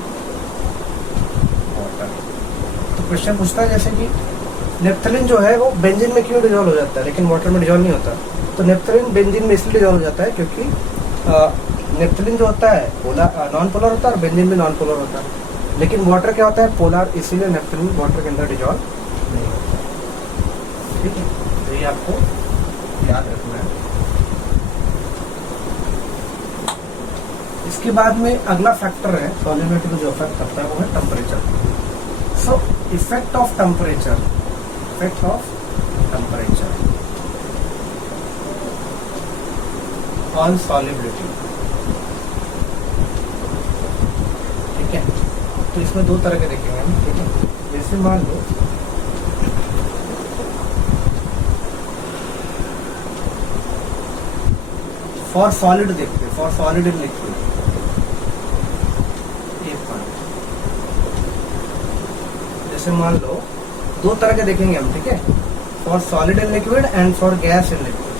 water। तो क्वेश्चन पूछता है जैसे कि नेप्थलीन जो है वो बेंजीन में क्यों डिजोल्व हो जाता है लेकिन वाटर में डिजोल्व नहीं होता। तो नेप्थलीन बेंजीन में इसलिए डिजोल्व हो जाता है क्योंकि नेप्थलीन जो होता है पोलर, नॉन पोलर होता है, और बेंजीन भी नॉन पोलर होता है। लेकिन वाटर क्या होता है, पोलर, इसीलिए नेप्थलीन वाटर के अंदर डिजोल्व नहीं होता, ठीक है। तो ये आपको याद रखना है। इसके बाद में अगला फैक्टर है सॉल्युबिलिटी को जो अफेक्ट करता है वो है temperature. So effect of temperature, effect of temperature on solubility, ठीक है। तो इसमें दो तरह के देखेंगे हम, ठीक है। जैसे मान लो फॉर सॉलिड देखते हैं, फॉर सॉलिड इन लिक्विड, जैसे मान लो दो तरह के देखेंगे हम, ठीक है। For solid in liquid and for gas in liquid.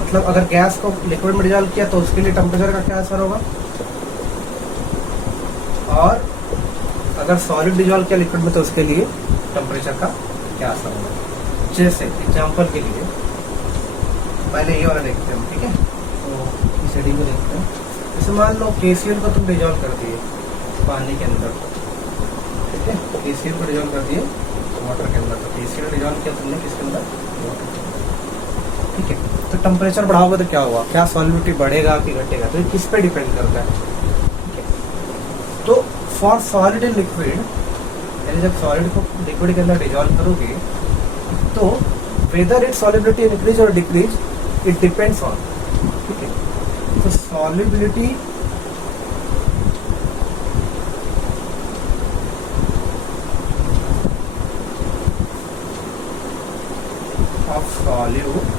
मतलब अगर गैस को लिक्विड में डिजोल्व किया तो उसके लिए टेम्परेचर का क्या असर होगा, और अगर सॉलिड डिजोल्व किया लिक्विड में तो उसके लिए टेम्परेचर का क्या असर होगा। जैसे एग्जांपल के लिए पहले ये वाला देखते हैं हम, ठीक है। तो इस हेडिंग को देखते हैं। जैसे मान लो KCl को तुम डिजोल्व कर दिए पानी के अंदर, ठीक है। KCl को डिजोल्व कर दिए वाटर के अंदर, तो KCl डिजोल्व किया तुमने किसके अंदर, वाटर, ठीक है। तो टेम्परेचर बढ़ाओगे तो क्या होगा, क्या सॉल्युबिलिटी बढ़ेगा कि घटेगा, तो ये किस पे डिपेंड करता है, ठीक है। तो फॉर सॉलिड इन लिक्विड, यानी जब सॉलिड को लिक्विड के अंदर डिजोल्व करोगे तो वेदर इट सॉल्युबिलिटी इंक्रीज और डिक्रीज, इट डिपेंड्स ऑन, ठीक है। तो solubility of solute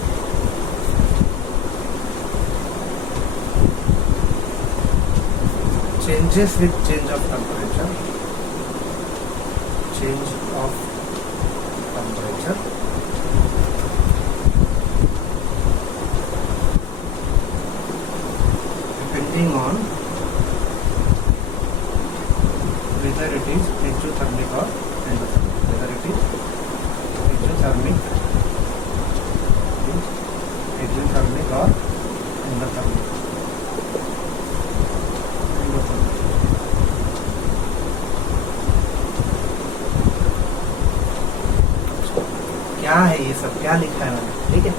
changes with change of temperature, change of temperature, depending on whether it is exothermic or endothermic, whether it is exothermic or endothermic। क्या है ये सब, क्या लिखा है मैंने, ठीक है।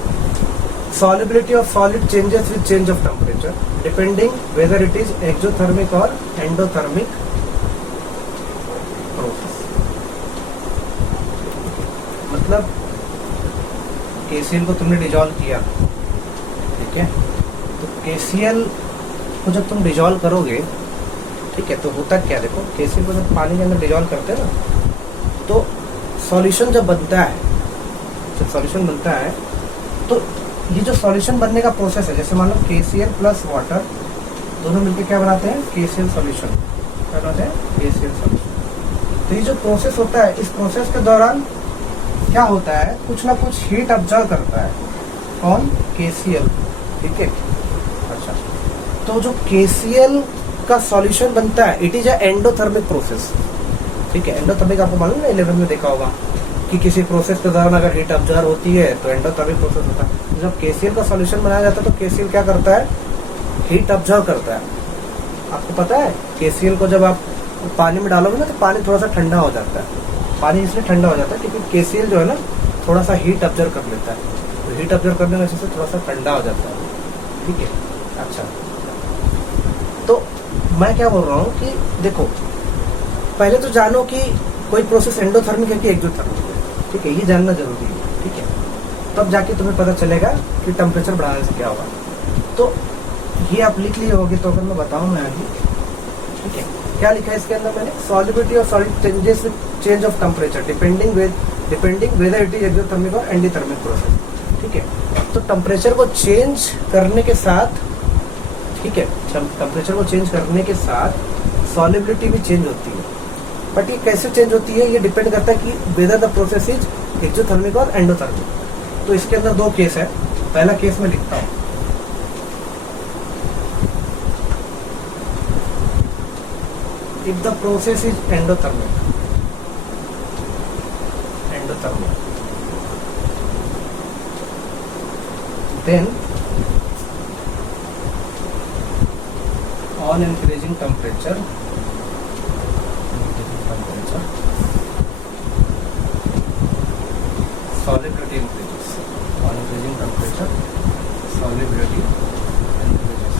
Solubility of solid changes with change of temperature depending whether it is exothermic और एंडोथर्मिक प्रोसेस। मतलब KCl को तुमने डिजोल्व किया, ठीक है। तो KCl को जब तुम डिजोल्व करोगे, ठीक है, तो होता क्या, देखो KCl को जब पानी के अंदर डिजोल्व करते हैं ना, तो सॉल्यूशन जब बनता है, जब सॉल्यूशन बनता है तो ये जो सॉल्यूशन बनने का प्रोसेस है, जैसे मान लो KCl प्लस वाटर दोनों मिलकर क्या बनाते हैं, KCl सॉल्यूशन, क्या बनाते हैं, KCl सॉल्यूशन। तो ये जो प्रोसेस होता है, इस प्रोसेस के दौरान क्या होता है, कुछ ना कुछ हीट ऑब्जर्व करता है, कौन, KCl, ठीक है। अच्छा, तो जो KCl का सॉल्यूशन बनता है, it is a endothermic process, ठीक है। एंडोथर्मिक आपको मालूम है, 11 में देखा होगा कि किसी प्रोसेस के दौरान अगर हीट ऑब्जर्व होती है तो एंडोथर्मिक प्रोसेस होता है। जब KCl का सॉल्यूशन बनाया जाता है तो KCl क्या करता है, हीट ऑब्जर्व करता है। आपको पता है KCl को जब आप पानी में डालोगे ना तो पानी थोड़ा सा ठंडा हो जाता है। पानी इसलिए ठंडा हो जाता है क्योंकि KCl जो है ना थोड़ा सा हीट ऑब्जर्व कर लेता है, तो हीट ऑब्जर्व करने की वजह से थोड़ा सा ठंडा हो जाता है, ठीक है। अच्छा, तो मैं क्या बोल रहा हूँ कि देखो, पहले तो जानो कि कोई प्रोसेस एंडोथर्मिक है कि एक्सोथर्मिक है, ठीक है, ये जानना जरूरी है, ठीक है, तब जाके तुम्हें पता चलेगा कि टेम्परेचर बढ़ाने से क्या होगा। तो ये आप लिख लिए होगे, तो अगर मैं बताऊँ मैं आगे, ठीक है, क्या लिखा है इसके अंदर मैंने, solubility of solid changes with change of temperature depending whether it is exothermic और एंडोथर्मिक प्रोसेस, ठीक है। तो टेम्परेचर को चेंज करने के साथ, ठीक है, टेम्परेचर को चेंज करने के साथ सॉल्युबिलिटी भी चेंज होती है, बट ये कैसे चेंज होती है ये डिपेंड करता है कि whether the process is exothermic और एंडोथर्मिक। तो इसके अंदर दो केस है, पहला केस मैं लिखता हूँ, if the process is endothermic, then on increasing temperature, solubility increases. On increasing temperature, solubility increases.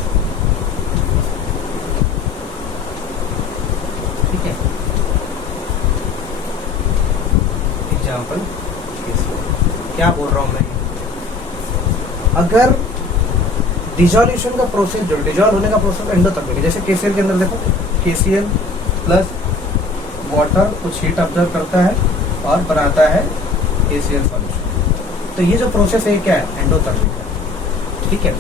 ठीक है, एग्जाम्पल क्या बोल रहा हूँ मैं, अगर डिजोल्यूशन का प्रोसेस, जो डिजोल्व होने का प्रोसेस एंडोथर्मिक है, जैसे केसीएल के अंदर देखो, केसीएल प्लस वाटर कुछ हीट ऑब्जर्व करता है और बनाता है केसीएल सॉल्यूशन। तो ये जो प्रोसेस है क्या है, एंडोथर्मिक है, ठीक है।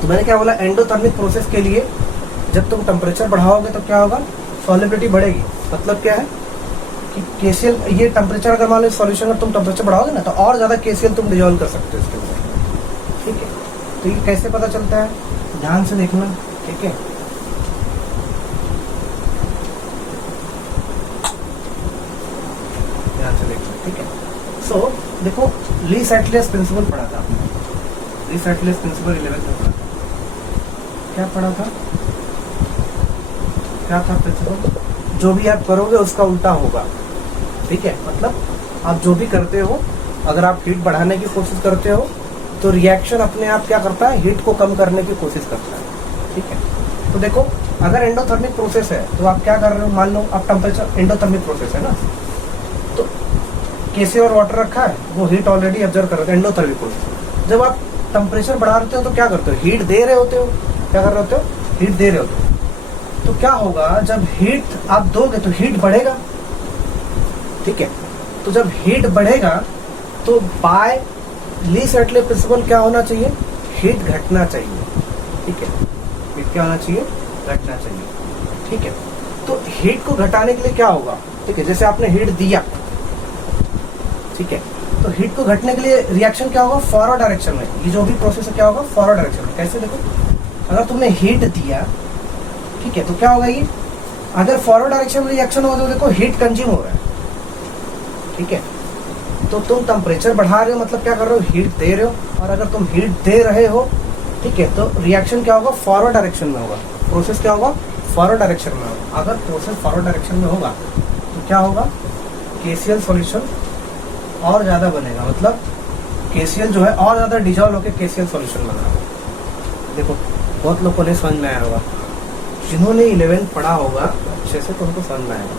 तो मैंने क्या बोला, एंडोथर्मिक प्रोसेस के लिए जब तुम टेम्परेचर बढ़ाओगे तो क्या होगा, सॉल्युबिलिटी बढ़ेगी। मतलब क्या है कि केसीएल, ये टेम्परेचर अगर मान लो सॉल्यूशन में तुम टेम्परेचर बढ़ाओगे ना, तो और ज्यादा केसीएल तुम डिजोल्व कर सकते हो इसके अंदर, ठीक है। तो ये कैसे पता चलता है, ध्यान से देखना, ठीक है। ध्यान से देखना, ठीक है। सो देखो, ली सेटलेस प्रिंसिपल पढ़ा था आपने, ली सेटलेस प्रिंसिपल 11th में पढ़ा था, क्या पढ़ा था, क्या था प्रिंसिपल, जो भी आप करोगे उसका उल्टा होगा, ठीक है। मतलब आप जो भी करते हो, अगर आप हीट बढ़ाने की कोशिश करते हो तो रिएक्शन अपने आप क्या करता है, हीट को कम करने की कोशिश करता है, ठीक है। तो देखो, अगर एंडोथर्मिक प्रोसेस है तो आप क्या कर रहे हो, मान लो आप टेम्परेचर, एंडोथर्मिक प्रोसेस है ना, तो केसी और वाटर रखा है, वो हीट ऑलरेडी ऑब्जर्व कर रहे हो, एंडोथर्मिक प्रोसेस। जब आप टेम्परेचर बढ़ा रहे हो तो क्या करते हो, हीट दे रहे होते हो, क्या कर रहे होते हो, हीट दे रहे होते हो। तो क्या होगा, जब हीट आप दोगे तो हीट बढ़ेगा, ठीक है। तो जब हीट बढ़ेगा तो बाय ली सेटले प्रिंसिपल क्या होना चाहिए, हीट घटना चाहिए, ठीक है। हीट क्या होना चाहिए, घटना चाहिए, ठीक है। तो हीट को घटाने के लिए क्या होगा, ठीक है, जैसे आपने हीट दिया, ठीक है, तो हीट को घटने के लिए रिएक्शन क्या होगा, फॉरवर्ड डायरेक्शन में, ये जो भी प्रोसेस है क्या होगा, फॉरवर्ड डायरेक्शन में। कैसे, देखो, अगर तुमने हीट दिया, ठीक है, तो क्या होगा, ये अगर फॉरवर्ड डायरेक्शन में रिएक्शन होगा तो देखो हीट कंज्यूम हो रहा है, ठीक है। तो तुम टेम्परेचर बढ़ा रहे हो, मतलब क्या कर रहे हो, हीट दे रहे हो, और अगर तुम हीट दे रहे हो, ठीक है, तो रिएक्शन क्या होगा, फॉरवर्ड डायरेक्शन में होगा, प्रोसेस क्या होगा, फॉरवर्ड डायरेक्शन में होगा। अगर प्रोसेस फॉरवर्ड डायरेक्शन में होगा तो क्या होगा, केसीएल सॉल्यूशन और ज्यादा बनेगा, मतलब केसीएल जो है और ज्यादा डिजॉल्व होकर केसीएल सॉल्यूशन बना। देखो, बहुत लोग को नहीं समझ में आया होगा, जिन्होंने 11th पढ़ा होगा अच्छे से तो उनको समझ में आएगा,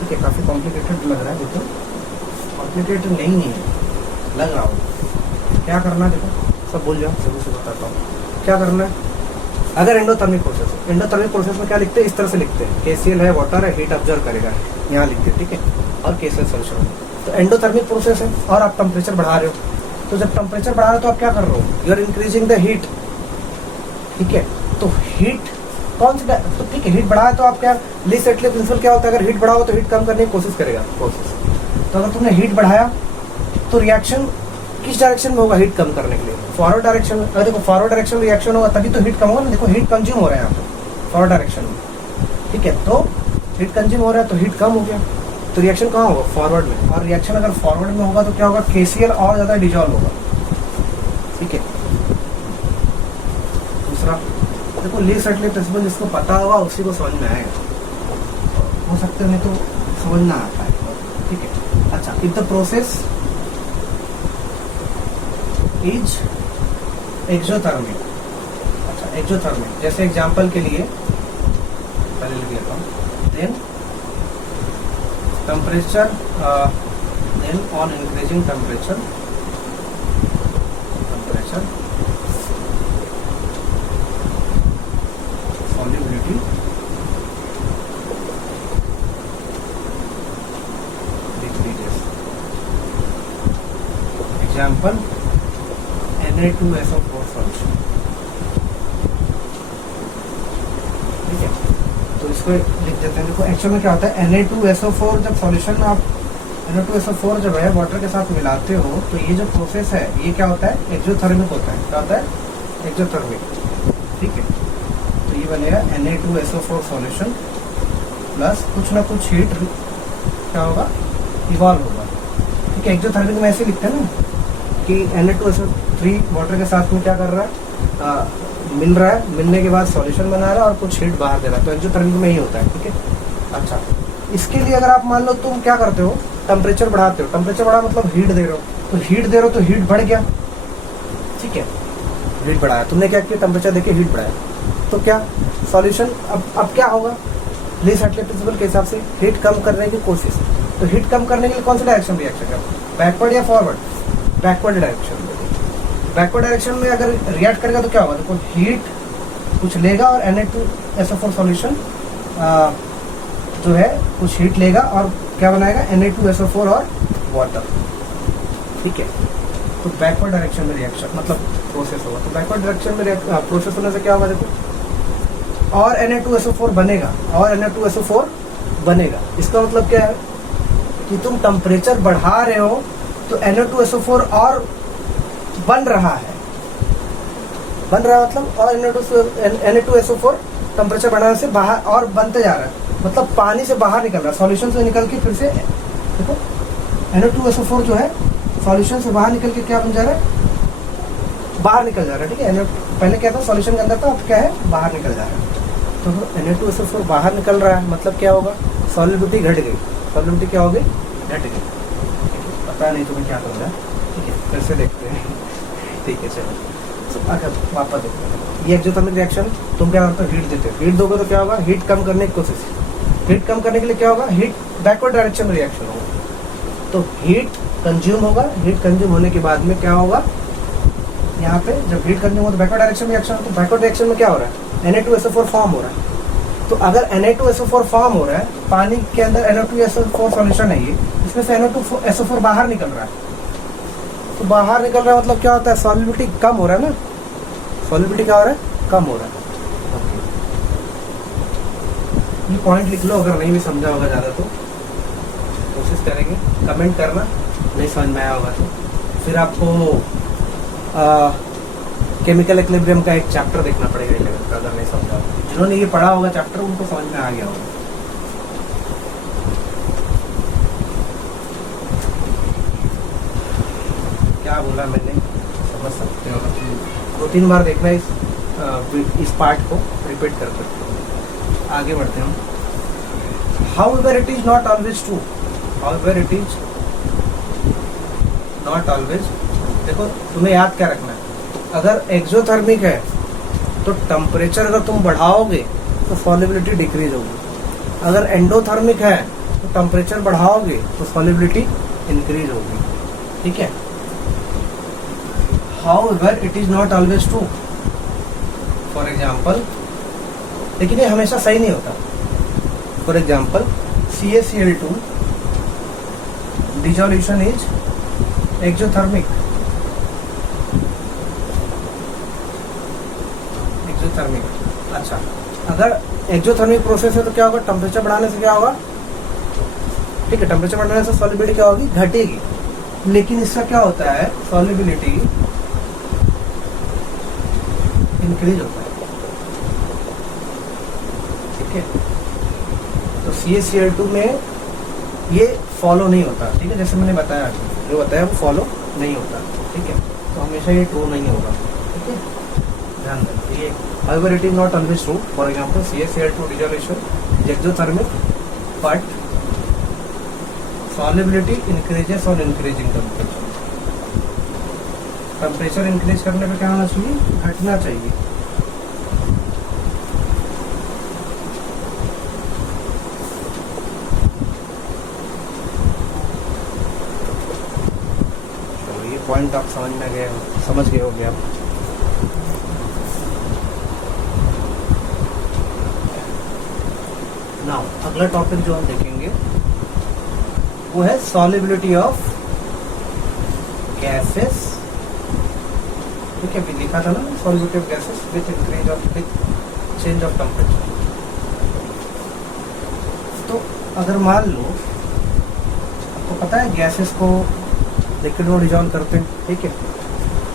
ठीक है। काफी कॉम्प्लिकेटेड लग रहा है, देखो कॉम्प्लिकेटेड नहीं है, लग रहा होगा। क्या करना है, देखो सब भूल जाओ, शुरू से बताता हूँ क्या करना है। अगर एंडोथर्मिक प्रोसेस है, एंडोथर्मिक प्रोसेस में क्या लिखते हैं, इस तरह से लिखते हैं, केसीएल है, वाटर है, हीट ऑब्जर्व करेगा, यहाँ लिखते हैं, ठीक है, और केसीएल सॉल्यूशन। तो एंडोथर्मिक प्रोसेस है और आप टेम्परेचर बढ़ा रहे हो, तो जब टेम्परेचर बढ़ा रहे हो तो आप क्या कर रहे हो, you are increasing the heat, ठीक है। तो हीट कौन सी, तो ठीक है, हीट बढ़ाया तो आप क्या, ली सेटले प्रिंसिपल क्या होता है, अगर हीट बढ़ाओ तो हीट कम करने की कोशिश करेगा प्रोसेस। तो अगर तुमने हीट बढ़ाया तो रिएक्शन किस डायरेक्शन में होगा, हीट कम करने के लिए, फॉरवर्ड डायरेक्शन में। अगर देखो फॉरवर्ड डायरेक्शन में रिएक्शन होगा तभी तो हीट कम होगा ना, देखो हीट कंज्यूम हो रहा है यहाँ पे फॉरवर्ड डायरेक्शन में, ठीक है। तो हीट कंज्यूम हो रहा है तो हीट कम हो गया, तो रिएक्शन कहाँ होगा, फॉरवर्ड में। और रिएक्शन अगर फॉरवर्ड में होगा तो क्या होगा, केसीएल और ज्यादा डिजॉल्व होगा, ठीक है। दूसरा देखो, ली सेटले प्रिंसिपल जिसको पता होगा उसी को समझ में आएगा, हो सकता है नहीं तो समझ ना आता है, ठीक है। अच्छा, if the process is exothermic, अच्छा एक्सोथर्मिक, जैसे एग्जांपल के लिए पहले लिख लेता हूँ। Then temperature, then on increasing temperature solubility decreases. Example, Na2SO4 solution। ठीक है, तो इसको लिख देते हैं। देखो एक्चुअल में क्या होता है, Na2SO4 जब सॉल्यूशन में आप Na2SO4 जब है वाटर के साथ मिलाते हो तो ये जो प्रोसेस है ये क्या होता है, एक्सोथर्मिक होता है। क्या होता है, एक्सोथर्मिक। ठीक है, तो ये बनेगा Na2SO4 सॉल्यूशन प्लस कुछ ना कुछ हीट क्या होगा, इवॉल्व होगा। ठीक है, एक्सोथर्मिक में ऐसे लिखते हैं ना कि Na2SO3 वाटर के साथ में क्या कर रहा है, मिल रहा है, मिलने के बाद सॉल्यूशन बना रहा है और कुछ हीट बाहर दे रहा है। तो एक्सोथर्मिक में ही होता है। ठीक है, अच्छा इसके लिए अगर आप मान लो तुम क्या करते हो, टेम्परेचर बढ़ाते हो। टेम्परेचर बढ़ा मतलब हीट दे रहे हो, तो हीट दे रहे हो तो हीट बढ़ गया। ठीक है, हीट बढ़ाया तुमने, क्या किया, टेम्परेचर देके हीट बढ़ाया, तो क्या सॉल्यूशन अब क्या होगा, लीस्ट हार्टली प्रिंसिपल के हिसाब से हीट कम करने की कोशिश। तो हीट कम करने के लिए कौन सा डायरेक्शन रिएक्शन है, बैकवर्ड या forward, backward direction. Backward direction में अगर रिएक्ट करेगा तो क्या होगा, देखो हीट कुछ लेगा और Na2SO4 सॉल्यूशन जो है कुछ हीट लेगा और क्या बनाएगा, Na2SO4 और वाटर। ठीक है, तो बैकवर्ड डायरेक्शन में रिएक्शन मतलब प्रोसेस होगा। तो बैकवर्ड डायरेक्शन में प्रोसेस होने से क्या होगा, देखो और Na2SO4 बनेगा, और Na2SO4 बनेगा। इसका मतलब क्या है कि तुम टेम्परेचर बढ़ा रहे हो तो Na2SO4 और बन रहा है, मतलब और Na2SO4 टेम्परेचर बढ़ाने से बाहर और बनते जा रहा है, मतलब पानी से बाहर निकल रहा है, सॉल्यूशन से निकल के फिर से देखो Na2SO4 जो है सॉल्यूशन से बाहर निकल के क्या बन जा रहा है, बाहर निकल जा रहा है। ठीक है, पहले क्या था, सॉल्यूशन के अंदर था, अब क्या है, बाहर निकल जा रहा है। तो Na2SO4 बाहर निकल रहा है मतलब क्या होगा, सॉल्युबिलिटी घट गई। सॉल्युबिलिटी क्या हो गई, घट गई। पता नहीं तुम्हें क्या करना है। ठीक है, फिर से देखते हैं। ठीक है, चलो अच्छा वापस देखते हैं। ये एक्सोथर्मिक रिएक्शन, तुम क्या करते हो, हीट देते हो, हीट दोगे तो क्या होगा, हीट कम करने की कोशिश। हीट कम करने के लिए क्या होगा, हीट बैकवर्ड डायरेक्शन में रिएक्शन होगा, तो हीट कंज्यूम होगा। हीट कंज्यूम होने के बाद में क्या होगा, यहाँ पे जब हीट कंज्यूम हो तो बैकवर्ड डायरेक्शन में रिएक्शन हो, तो बैकवर्ड डायरेक्शन में क्या हो रहा है, Na2SO4 फॉर्म हो रहा है। तो अगर Na2SO4 फॉर्म हो रहा है, पानी के अंदर Na2SO4 सॉल्यूशन है, ये इसमें से Na2SO4 बाहर निकल रहा है। तो बाहर निकल रहा है मतलब क्या होता है, सॉल्युबिलिटी कम हो रहा है ना, सॉल्युबिलिटी क्या हो रहा है, कम हो रहा है। ये पॉइंट लिख लो, अगर नहीं भी समझा होगा ज़्यादा तो कोशिश करेंगे, कमेंट करना, नहीं समझ में आया होगा तो। फिर आपको केमिकल इक्विलिब्रियम का एक चैप्टर देखना पड़ेगा 11th का, अगर नहीं समझा होगा। जिन्होंने ये पढ़ा होगा चैप्टर उनको समझ में आ गया होगा। क्या बोला मैंने, समझ सकते हो, 2-3 बार देखना इस पार्ट को रिपीट कर सकते हो। आगे बढ़ते हैं। However it is not always true, however it is not always। देखो तुम्हें याद क्या रखना है, अगर एक्सोथर्मिक है तो टेम्परेचर अगर तुम बढ़ाओगे तो सॉल्युबिलिटी डिक्रीज होगी। अगर एंडोथर्मिक है तो टेम्परेचर बढ़ाओगे तो सॉल्युबिलिटी इंक्रीज होगी। ठीक है, however it is not always true। For example, लेकिन ये हमेशा सही नहीं होता। For example CaCl2 dissolution is exothermic. अच्छा, अगर एक्सोथर्मिक प्रोसेस है तो क्या होगा, टेम्परेचर बढ़ाने से क्या होगा, ठीक है, टेम्परेचर बढ़ाने से सॉल्युबिलिटी क्या होगी, घटेगी। लेकिन इसका क्या होता है, सॉल्युबिलिटी इंक्रीज होता है। ठीक है, तो CaCl2 में ये फॉलो नहीं होता। ठीक है, जैसे मैंने बताया, जो बताया वो फॉलो नहीं होता। ठीक है, तो हमेशा ये ट्रू नहीं होगा। ठीक है, ध्यान रखिए। However it is not always true। For example CaCl2 dissolution is exothermic but solubility increases on increasing temperature। Temperature increase करने पे क्या होना चाहिए, घटना चाहिए। पॉइंट आप समझ गए होंगे आप। नाउ अगला टॉपिक जो हम देखेंगे वो है सॉल्युबिलिटी ऑफ गैसेस। ठीक है, अभी लिखा था ना solubility of gases with change of temperature. तो अगर मान लो आपको पता है गैसेस को लिक्विड में डिजॉल्व करते हैं, ठीक है।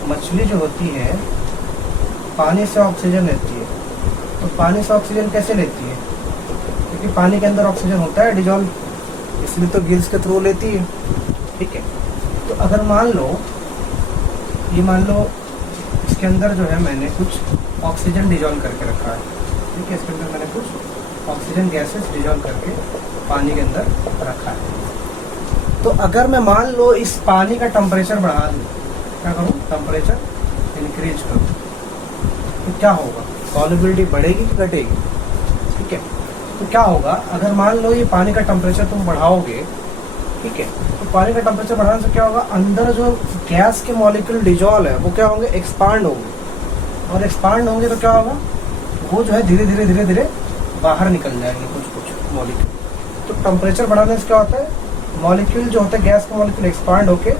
मछली जो होती है पानी से ऑक्सीजन लेती है, तो पानी से ऑक्सीजन कैसे लेती है? क्योंकि पानी के अंदर ऑक्सीजन होता है डिजॉल्व, इसलिए तो गिल्स के थ्रू लेती है, ठीक है। तो अगर मान लो इसके अंदर जो है मैंने कुछ ऑक्सीजन डिजॉल्व करके रखा है, ठीक है। इसके अंदर मैंने कुछ ऑक्सीजन गैसेस डिजॉल्व करके पानी के अंदर रखा है। तो अगर मैं मान लो इस पानी का टेम्परेचर बढ़ा दूँ, क्या करूँ, टेम्परेचर इंक्रीज करूँ, तो क्या होगा? सॉल्युबिलिटी बढ़ेगी कि घटेगी? ठीक है। तो क्या होगा, अगर मान लो ये पानी का टेम्परेचर तुम बढ़ाओगे, ठीक है, तो पानी का टेम्परेचर बढ़ाने से क्या होगा, अंदर जो गैस के मॉलिक्यूल डिजॉल्व है वो क्या होंगे, एक्सपांड होंगे। और एक्सपांड होंगे तो क्या होगा, वो जो है धीरे धीरे बाहर निकल जाएंगे कुछ मॉलिक्यूल। तो टेम्परेचर बढ़ाने से क्या होता है, मॉलिक्यूल जो होता है गैस के मॉलिक्यूल एक्सपांड होके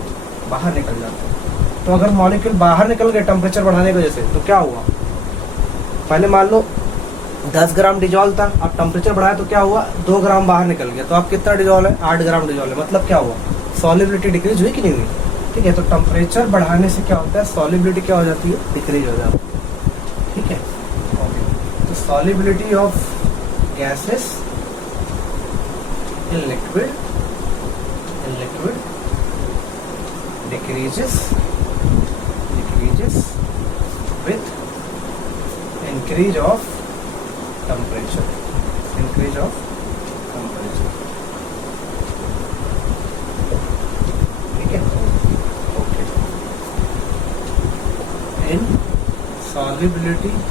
बाहर निकल जाते हैं। तो अगर मॉलिक्यूल बाहर निकल गए टेम्परेचर बढ़ाने की वजह से, तो क्या हुआ, पहले मान लो 10 ग्राम डिजॉल्व था, अब टेम्परेचर बढ़ाया तो क्या हुआ, 2 ग्राम बाहर निकल गया। तो अब कितना डिजॉल्व है, 8 ग्राम डिजॉल्व है। मतलब क्या हुआ, सॉल्युबिलिटी डिक्रीज हुई कि नहीं हुई? ठीक है। तो टेम्परेचर बढ़ाने से क्या होता है, सॉल्युबिलिटी क्या हो जाती है, डिक्रीज हो जाती है, ठीक है। तो solubility of gases in liquid decreases with increase of temperature. ठीक है, okay. In solubility of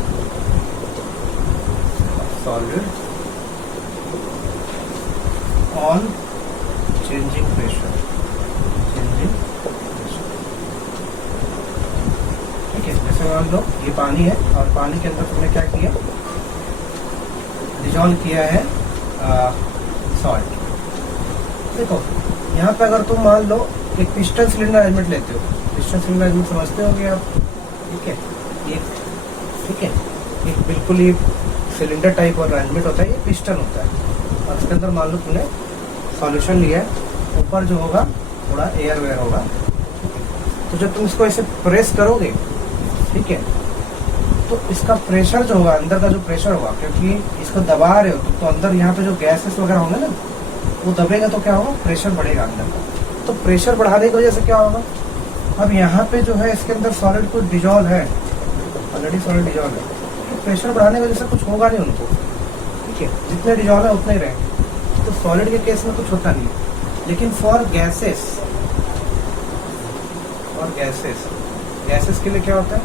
solid on changing pressure। ठीक है, जैसे मान लो ये पानी है और पानी के अंदर तुमने क्या किया, डिजॉल्व किया है सॉल्ट। देखो यहाँ पे अगर तुम मान लो एक पिस्टन सिलेंडर अरेंजमेंट लेते हो, पिस्टन सिलेंडर अरेंजमेंट समझते होगे आप, ठीक है। ठीक है, एक बिल्कुल ही सिलेंडर टाइप और अरेंजमेंट होता है, ये पिस्टन होता है। और इसके अंदर मान लो तुमने सॉल्यूशन लिया है, ऊपर जो होगा थोड़ा एयर वेयर होगा। तो जब तुम इसको ऐसे प्रेस करोगे, ठीक है, तो इसका प्रेशर जो होगा, अंदर का जो प्रेशर होगा, क्योंकि इसको दबा रहे हो तो अंदर यहाँ पे जो गैसेस वगैरह होंगे ना, वो दबेगा तो क्या होगा, प्रेशर बढ़ेगा अंदर का। तो प्रेशर बढ़ाने की वजह से क्या होगा, अब यहाँ पे जो है इसके अंदर सॉलिड कुछ डिजॉल्व है, ऑलरेडी सॉलिड डिजॉल्व है, तो प्रेशर बढ़ाने की वजह से कुछ होगा नहीं उनको, ठीक है। जितने डिजॉल्व है उतने ही रहेंगे। तो सॉलिड के केस में कुछ होता नहीं है। लेकिन फॉर गैसेस गैसेस के लिए क्या होता है,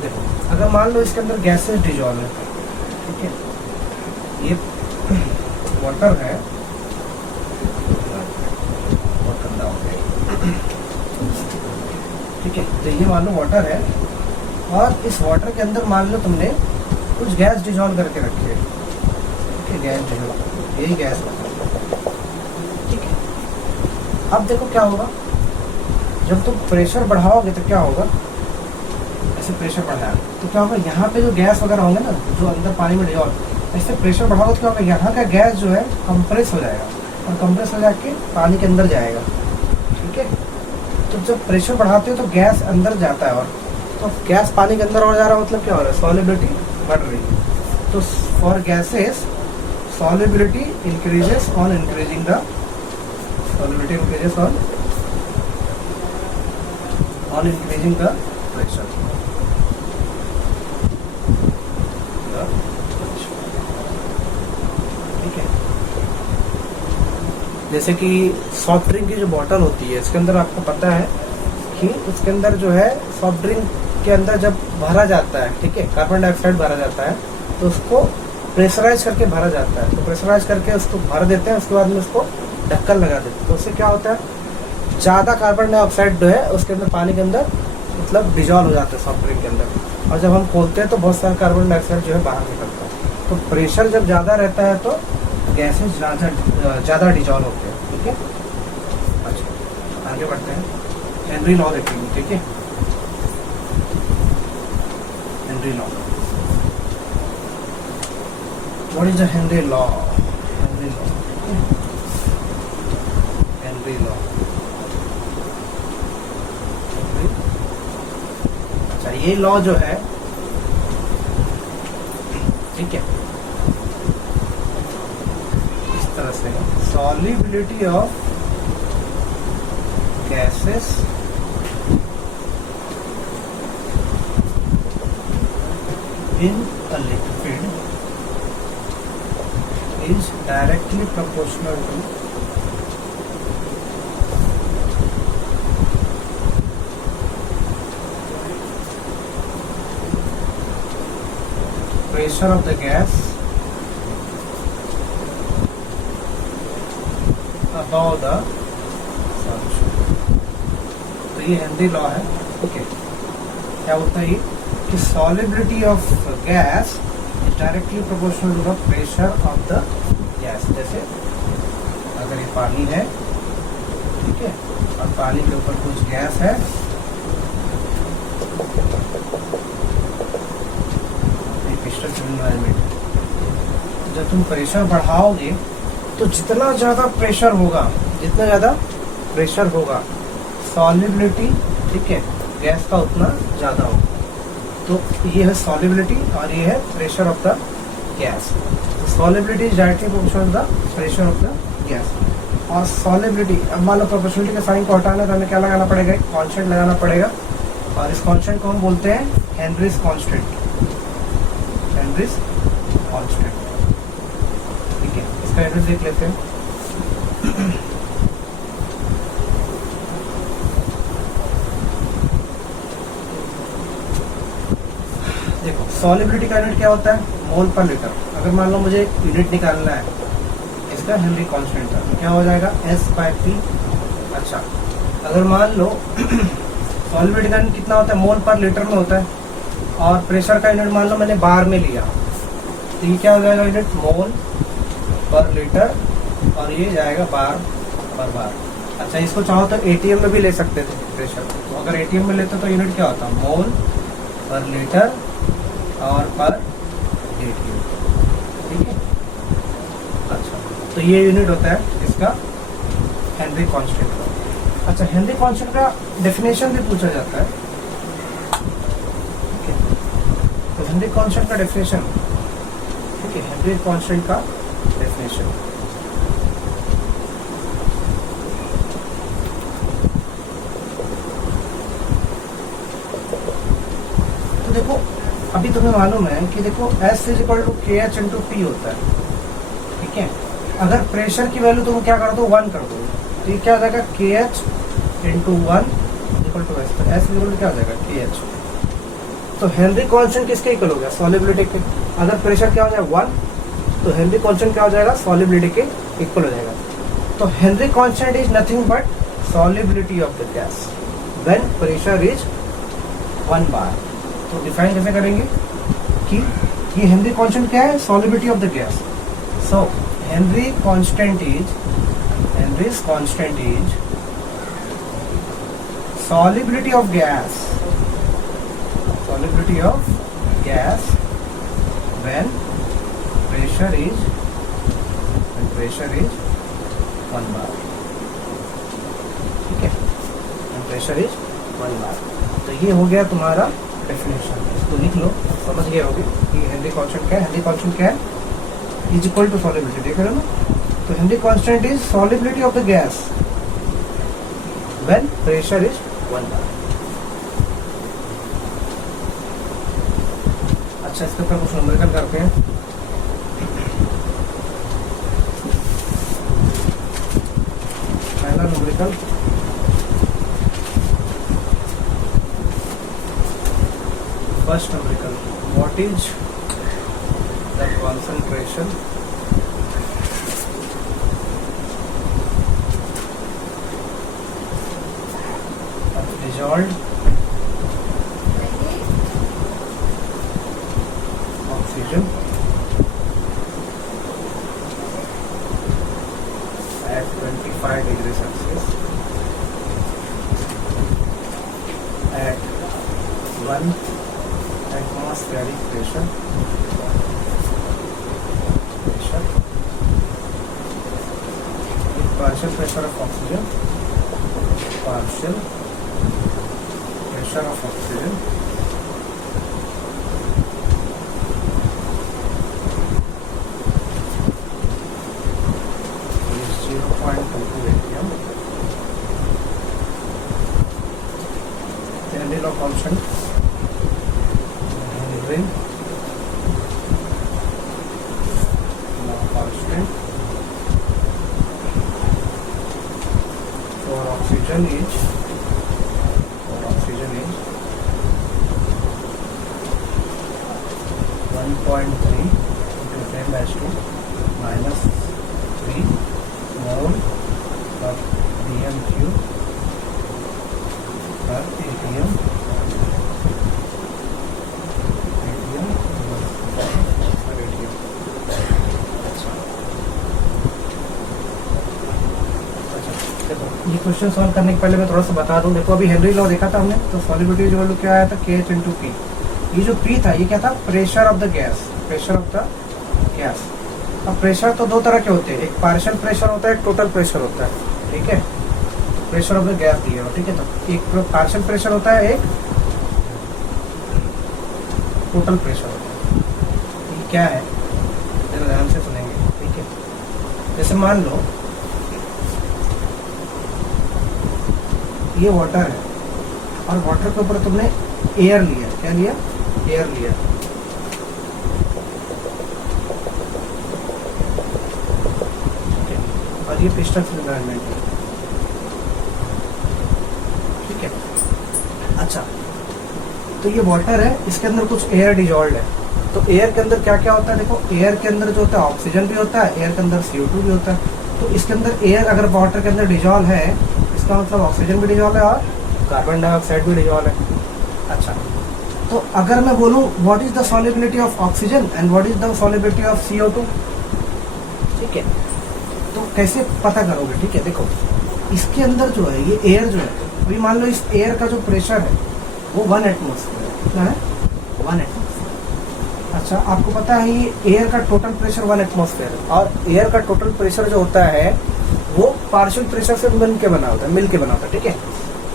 देखो अगर मान लो इसके अंदर गैसेस डिजॉल्व है, ठीक है, ये वाटर है, ठीक है, तो ये मान लो वाटर है और इस वाटर के अंदर मान लो तुमने कुछ गैस डिजॉल्व करके रखी है, ठीक है, गैस डिजॉल्व, यही गैस है, ठीक है। अब देखो क्या होगा, जब तुम प्रेशर बढ़ाओगे तो क्या होगा, ऐसे प्रेशर बढ़ाया तो क्या होगा, यहाँ पे जो गैस वगैरह होंगे ना, जो अंदर पानी में डिजॉल्व, ऐसे प्रेशर बढ़ाओगे तो क्या होगा, यहाँ का गैस जो है कंप्रेस हो जाएगा और कंप्रेस हो जाके पानी के अंदर जाएगा, ठीक है। तो जब प्रेशर बढ़ाते हो तो गैस अंदर जाता है, और तो गैस पानी के अंदर और जा रहा है, मतलब क्या हो रहा है, सॉल्युबिलिटी बढ़ रही है। तो for gases solubility increases on increasing the solubility increases on increasing the pressure. ठीक है, जैसे कि सॉफ्ट ड्रिंक की जो बॉटल होती है, इसके अंदर आपको पता है कि उसके अंदर जो है सॉफ्ट ड्रिंक के अंदर जब भरा जाता है, ठीक है, कार्बन डाइऑक्साइड भरा जाता है, तो उसको प्रेशराइज करके भरा जाता है। तो प्रेशराइज करके उसको भर देते हैं, उसके बाद में उसको ढक्कन लगा देते हैं। तो उससे क्या होता है, ज़्यादा कार्बन डाइऑक्साइड जो है उसके अंदर, पानी के अंदर मतलब डिजॉल्व हो जाता है सॉफ्ट ड्रिंक के अंदर, और जब हम खोलते हैं तो बहुत सारा कार्बन डाइऑक्साइड जो है बाहर निकलता है। तो प्रेशर जब ज़्यादा रहता है तो गैसेज ज़्यादा डिजॉल्व होते हैं। ठीक है, अच्छा आगे बढ़ते हैं। हेनरी लॉ देखेंगे। ठीक है, Henry law, what is the Henry law? Henry law, Henry law, अच्छा ये लॉ जो है, ठीक है, इस तरह से solubility of gases in a liquid is directly proportional to pressure of the gas above the solution। तो ये हेनरी लॉ है। ओके, क्या होता है ये कि solubility of gas is directly proportional to the pressure of the gas। जैसे अगर ये पानी है, ठीक है, और पानी के ऊपर कुछ गैस है, जब तुम प्रेशर बढ़ाओगे तो जितना ज़्यादा प्रेशर होगा सॉल्युबिलिटी, ठीक है, गैस का उतना ज़्यादा होगा। तो ये है सॉल्युबिलिटी और ये है pressure of the gas. Solubility is directly proportional to the pressure of the gas. और सॉल्युबिलिटी, अब मान लो प्रोपोर्शनलिटी के साइन को हटाना तो हमें क्या लगाना पड़ेगा? एक कांस्टेंट लगाना पड़ेगा, और इस कांस्टेंट को हम बोलते हैं हेनरीज कांस्टेंट। हेनरीज कांस्टेंट, ठीक है, इसका एड्रेस देख लेते हैं। देखो सॉल्युबिलिटी का यूनिट क्या होता है? मोल पर लीटर। अगर मान लो मुझे यूनिट निकालना है इसका हेनरी कांस्टेंट का, तो क्या हो जाएगा? S/P। अच्छा, अगर मान लो सॉल्युबिलिटी का यूनिट कितना होता है? मोल पर लीटर में होता है, और प्रेशर का यूनिट मान लो मैंने बार में लिया, तो ये क्या हो जाएगा यूनिट? मोल पर लीटर, और ये जाएगा बार पर बार। अच्छा, इसको चाहो तो ATM में भी ले सकते थे प्रेशर, तो अगर ATM में लेते तो यूनिट क्या होता? मोल पर लीटर और पर ATM। ठीक है, अच्छा, तो ये यूनिट होता है इसका हेनरी कांस्टेंट का। अच्छा, हेनरी कांस्टेंट का डेफिनेशन भी पूछा जाता है। ठीक है, तो हेनरी कांस्टेंट का डेफिनेशन, ठीक है, हेनरी कांस्टेंट का डेफिनेशन, तो देखो अभी तुम्हें मालूम है कि देखो S = KH × P होता है। ठीक है, अगर प्रेशर की वैल्यू तुम क्या कर दो? 1 कर दो, तो ये क्या हो जाएगा? KH × 1 = S। S = क्या हो जाएगा? KH। तो हेनरी कांस्टेंट किसके इक्वल हो गया? सॉल्युबिलिटी के। अगर प्रेशर क्या हो जाएगा? 1, तो हेनरी कांस्टेंट क्या हो जाएगा? सॉल्युबिलिटी के इक्वल हो जाएगा। तो Henry constant is nothing but solubility of the gas when pressure is 1 बार। तो डिफाइन कैसे करेंगे कि ये हेनरी कांस्टेंट क्या है? Solubility of the gas. So Henry constant is solubility of gas when pressure is 1 bar। ठीक है, when pressure is 1 bar। तो ये हो गया तुम्हारा डेफिनेशन। इसको लिख लो, समझ गए होगे कि हेनरी कांस्टेंट क्या है। हेनरी कांस्टेंट क्या है? Is equal to solubility. देख रहे हो ना? तो Henry constant is solubility of the gas when pressure is 1 bar। अच्छा, इसके ऊपर कुछ न्यूमेरिकल करते हैं। पहला numerical, first numerical, what is the concentration dissolved oxygen at 25 degrees Celsius at 1 atmospheric pressure. Partial pressure of oxygen, partial pressure of oxygen is 0.22 atm. Henry law constant, Henry law constant for oxygen is 1.3 into 10⁻² minus 3 mole of dm³ per atm per atm. देखो ये question solve करने के पहले मैं थोड़ा सा बता दूं। देखो अभी हेनरी लॉ देखा था हमने, तो सॉल्युबिलिटी जो वैल्यू क्या आया था KH into P। ये जो P था ये क्या था, pressure of the gas, pressure of the gas. अब प्रेशर तो दो तरह के होते हैं, एक पार्शियल प्रेशर होता है, एक टोटल प्रेशर होता है, ठीक है। प्रेशर ऑफ द गैस दिया हो, ठीक है। तो एक पार्शियल प्रेशर होता है, एक टोटल प्रेशर होता है। ये क्या है, ध्यान से सुनेंगे, ठीक है। जैसे मान लो ये वाटर है और वाटर के ऊपर तुमने एयर लिया, क्या लिया, एयर लिया। और ये पिस्टन एनवायरमेंट है, ठीक है। अच्छा, तो ये वाटर है, इसके अंदर कुछ एयर डिजॉल्व है। तो एयर के अंदर क्या क्या होता है, देखो एयर के अंदर जो होता है ऑक्सीजन भी होता है, एयर के अंदर CO2 भी होता है। तो इसके अंदर एयर अगर वाटर के अंदर डिजॉल्व है, इसका मतलब ऑक्सीजन भी डिजॉल्व है और कार्बन डाइऑक्साइड भी डिजॉल्व है। अच्छा, तो अगर मैं बोलूं what is the solubility of oxygen and what is the solubility of CO2, ठीक है, तो कैसे पता करोगे, ठीक है। देखो इसके अंदर जो है ये एयर जो है, अभी मान लो इस एयर का जो प्रेशर है वो 1 एटमॉस्फेयर है, कितना है, 1 एटमॉस्फेयर। अच्छा, आपको पता है ये एयर का टोटल प्रेशर 1 एटमॉस्फेयर है, और एयर का टोटल प्रेशर जो होता है वो पार्शियल प्रेशर से मिल के बना होता है, ठीक है।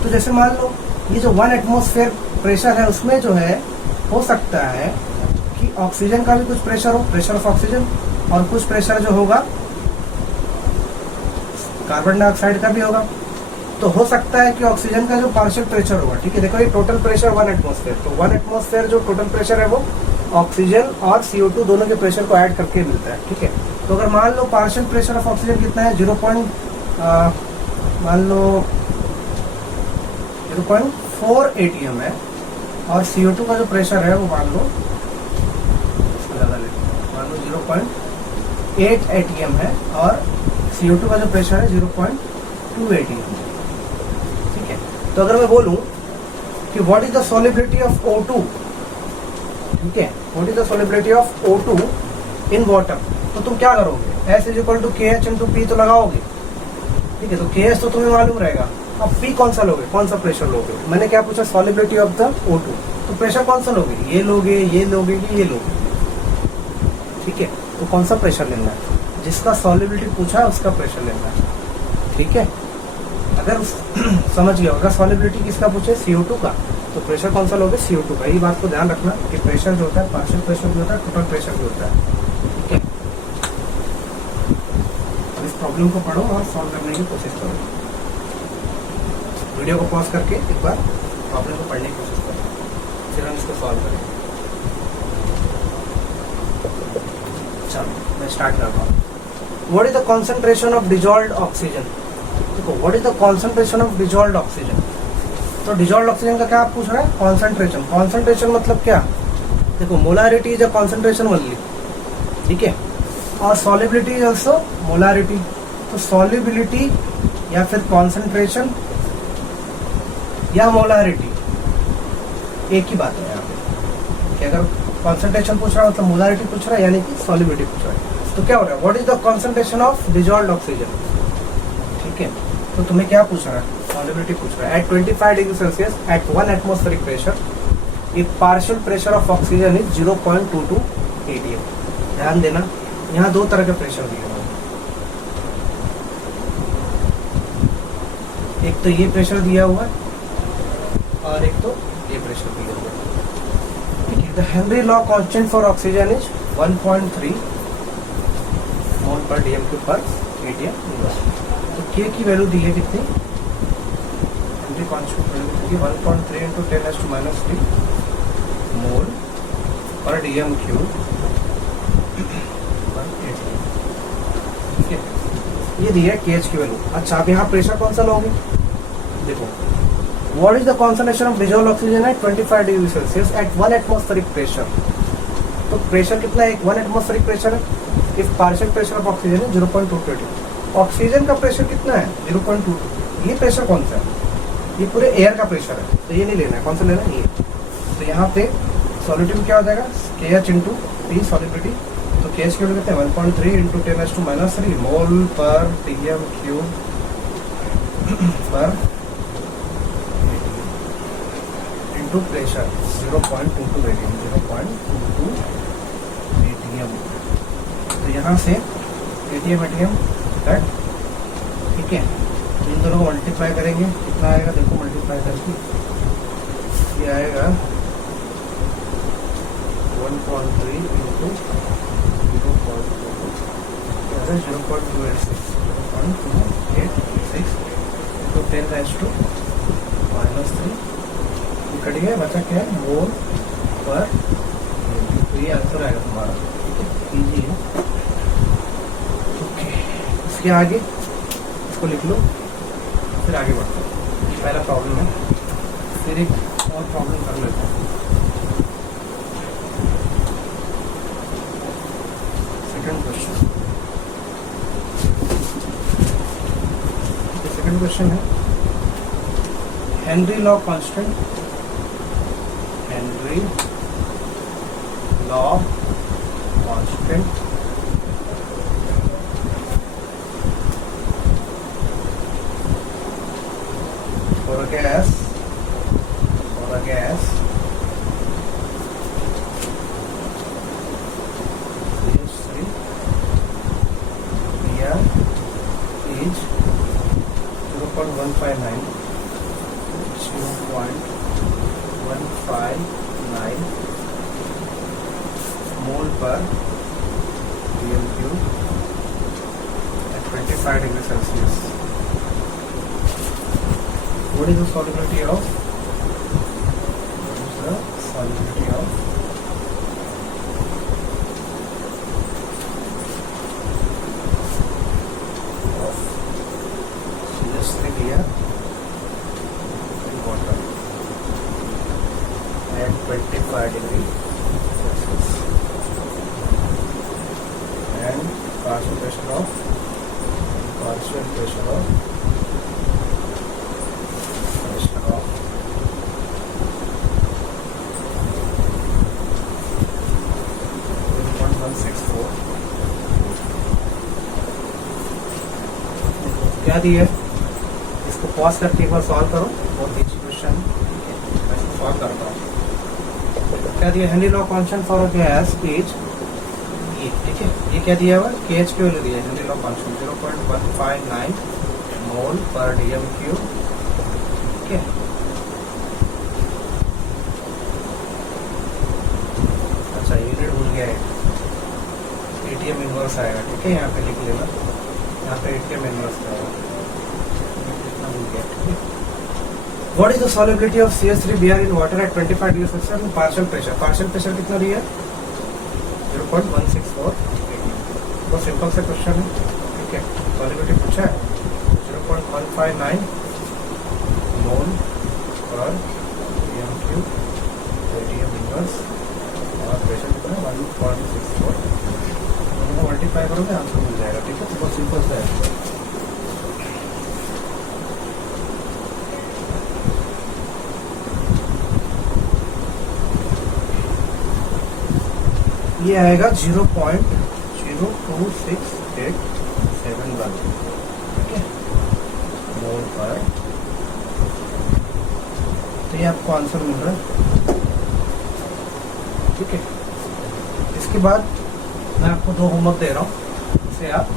तो जैसे मान लो ये जो 1 एटमॉस्फेयर प्रेशर है, उसमें जो है हो सकता है कि ऑक्सीजन का भी कुछ प्रेशर हो, प्रेशर ऑफ ऑक्सीजन, और कुछ प्रेशर जो होगा कार्बन डाइऑक्साइड का भी होगा। तो हो सकता है कि ऑक्सीजन का जो पार्शियल प्रेशर होगा, ठीक है। देखो ये टोटल प्रेशर 1 एटमॉस्फेयर, तो 1 एटमॉस्फेयर जो टोटल प्रेशर है वो ऑक्सीजन और CO2 दोनों के प्रेशर को ऐड करके मिलता है, ठीक है। तो अगर मान लो पार्शियल प्रेशर ऑफ ऑक्सीजन कितना है, 0.4 atm है, और CO2 का जो प्रेशर है वो मान लो 0.8 atm है, और CO2 का जो प्रेशर है 0.2 atm, ठीक है। तो अगर मैं बोलूं कि what is the solubility of O2, ठीक है, what is the solubility of O2 in water, तो तुम क्या करोगे, S = KH × P तो लगाओगे, ठीक है। तो KH तो तुम्हें मालूम रहेगा। अब P कौन सा लोगे, कौन सा प्रेशर लोगे, मैंने क्या पूछा, सॉल्युबिलिटी ऑफ द O2, तो प्रेशर कौन सा लोगे, ये लोगे, ये लोगे कि ये लोगे, ठीक है। तो कौन सा प्रेशर लेना है, जिसका सॉल्युबिलिटी पूछा है उसका प्रेशर लेना है, ठीक है। अगर समझ गया, अगर सॉल्युबिलिटी किसका पूछे, CO2 का, तो प्रेशर कौन सा लोगे, CO2 का। ये बात को ध्यान रखना कि प्रेशर जो होता है पार्शियल प्रेशर भी होता है, टोटल प्रेशर भी होता है, ठीक है। अब इस प्रॉब्लम को पढ़ो और सॉल्व करने की कोशिश करो। वीडियो को पॉज करके एक बार प्रॉब्लम को पढ़ने की कोशिश करो, फिर हम इसको सॉल्व करेंगे। चलो मैं स्टार्ट करता हूँ। What is the concentration of dissolved oxygen, देखो what is the concentration of dissolved oxygen. तो डिजॉल्व्ड ऑक्सीजन का क्या आप पूछ रहे हैं, कॉन्सेंट्रेशन। कॉन्सेंट्रेशन मतलब क्या, देखो molarity is a concentration only, ठीक है, और सॉल्युबिलिटी इज ऑल्सो मोलारिटी। तो सॉल्युबिलिटी या फिर कॉन्सेंट्रेशन या मोलारिटी, एक ही बात है यहाँ पे कि अगर कॉन्सेंट्रेशन पूछ रहा है मतलब मोलारिटी पूछ रहा है, यानी कि सॉल्युबिलिटी पूछ रहा है। तो क्या हो रहा है, what is the concentration of dissolved oxygen, ठीक है। तो तुम्हें क्या पूछ रहा है, सॉल्युबिलिटी पूछ रहा है। At 25 degree celsius at 1 atmospheric pressure if partial pressure of oxygen is 0.22 atm। ध्यान देना, यहाँ दो तरह के प्रेशर दिए हुए हैं, एक तो ये प्रेशर दिया हुआ है और एक तो ये प्रेशर दिया हुआ है। The Henry law constant for oxygen is 1.3 मोल पर dm³ पर atm। तो K की वैल्यू दी है कितनी, हेनरी कांस्टेंट वैल्यू की 1.3 इंटू 10⁻³ मोल पर dm³ पर atm, ठीक है। ये दी है KH की वैल्यू। अच्छा, अब यहाँ प्रेशर कौन सा लोगे, देखो what is the concentration of dissolved oxygen at 25 degree celsius at 1 atmospheric pressure. तो प्रेशर कितना है, 1 एटमॉस्फेरिक प्रेशर है। If partial pressure of oxygen है 0.220। ऑक्सीजन का प्रेशर कितना है 0.22। ये प्रेशर कौन सा है, ये पूरे एयर का प्रेशर है, तो ये नहीं लेना है, कौन सा लेना है ये। तो यहाँ पे सॉल्युटिव क्या हो जाएगा, KH इंटू P सॉल्युबिलिटी। तो KH की वैल्यू कितने 1.3 इंटू 10⁻³ मोल पर dm³ पर इंटू प्रेशर 0.22 atm, 0.22 atm। तो यहाँ से atm कट, ठीक है। इन दोनों को मल्टीप्लाई करेंगे, कितना आएगा देखो, मल्टीप्लाई करके ये आएगा 1.3 इंटू 0.286 इंटू 10⁻³ कट गया, बचा क्या है मोल पर। तो ये आंसर आएगा तुम्हारा, कीजिए। ओके, इसके आगे इसको लिख लो, फिर आगे बढ़ते हैं। ये पहला प्रॉब्लम है, फिर एक और प्रॉब्लम कर लेते हैं। सेकंड क्वेश्चन, सेकंड क्वेश्चन है Henry law constant, Henry law constant for a gas CH3 Br is 0.159 मोल पर dm³ at 25 degree Celsius. What is the solubility of? CH3 Br in water at 25 degree Celsius and partial pressure of 0.164। क्या दी है, इसको pause करके एक बार solve करो, बहुत easy question मैं इसको सॉल्व करता हूँ। क्या दिया, Henry law constant for a gas is ये, ठीक है। ये क्या दिया हुआ, KH की वैल्यू दिया है, हेनरी लॉ कांस्टेंट 0.159 मोल पर dm³, ठीक है। अच्छा, यूनिट भूल गया है, atm इनवर्स आएगा, ठीक है। यहाँ पे लिख लेना, यहाँ पे atm इनवर्स आएगा, इतना भूल गया, ठीक है। What is the solubility of CH3 Br in water at 25 degree Celsius में पार्शियल प्रेशर, पार्शियल प्रेशर कितना दिया है 0.164। बहुत सिंपल सा क्वेश्चन है, ठीक है। सॉल्युबिलिटी पूछा है 0.159 मोल पर dm³ atm इनवर्स और प्रेशर कितना 1.64। दोनों को मल्टीप्लाई करोगे आंसर मिल जाएगा, ठीक है। तो बहुत सिंपल सा है। ये आएगा 0.026871, ठीक है, मोल पर। तो ये आपको आंसर मिल रहा है, ठीक है। इसके बाद मैं आपको 2 होमवर्क दे रहा हूँ, इसे आप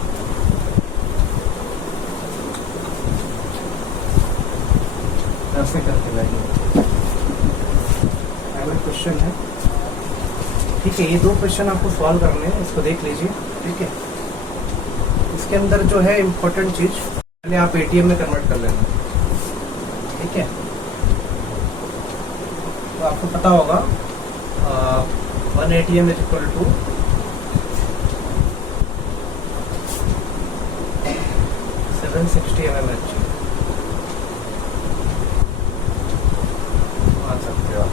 ऐसे करके लाइए। पहला क्वेश्चन है, ठीक है, ये 2 क्वेश्चन आपको सॉल्व करने हैं, इसको देख लीजिए, ठीक है। इसके अंदर जो है इम्पोर्टेंट चीज, पहले आप एटीएम में कन्वर्ट कर लेना, ठीक है। तो आपको पता होगा 1 ATM is equal to 760 mmHg, मान सकते हो आप।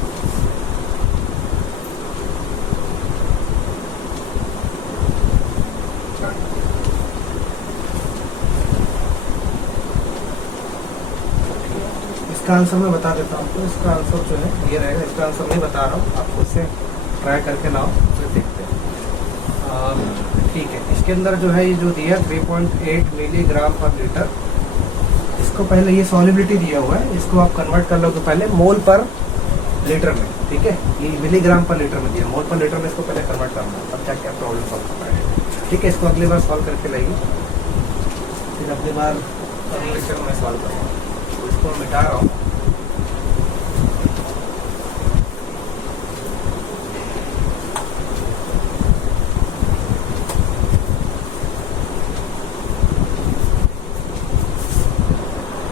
इसका आंसर मैं बता देता हूँ, तो इसका आंसर जो है ये रहेगा। इसका आंसर नहीं बता रहा हूँ, आपको इससे ट्राई करके लाओ, फिर देखते हैं, ठीक है। इसके अंदर जो है ये जो दिया 3.8 मिलीग्राम पर लीटर, इसको पहले ये सॉलिबिलिटी दिया हुआ है, इसको आप कन्वर्ट कर लोगे पहले मोल पर लीटर में, ठीक है। ये मिलीग्राम पर लीटर में दिया, मोल पर लीटर में इसको पहले कन्वर्ट करना है, तब क्या प्रॉब्लम सॉल्व कर पाएंगे, ठीक है। इसको अगली बार सॉल्व करके लाइए, फिर अगली बार अगले लेक्चर में सॉल्व करूँगा। तो इसको मिटा रहा हूँ।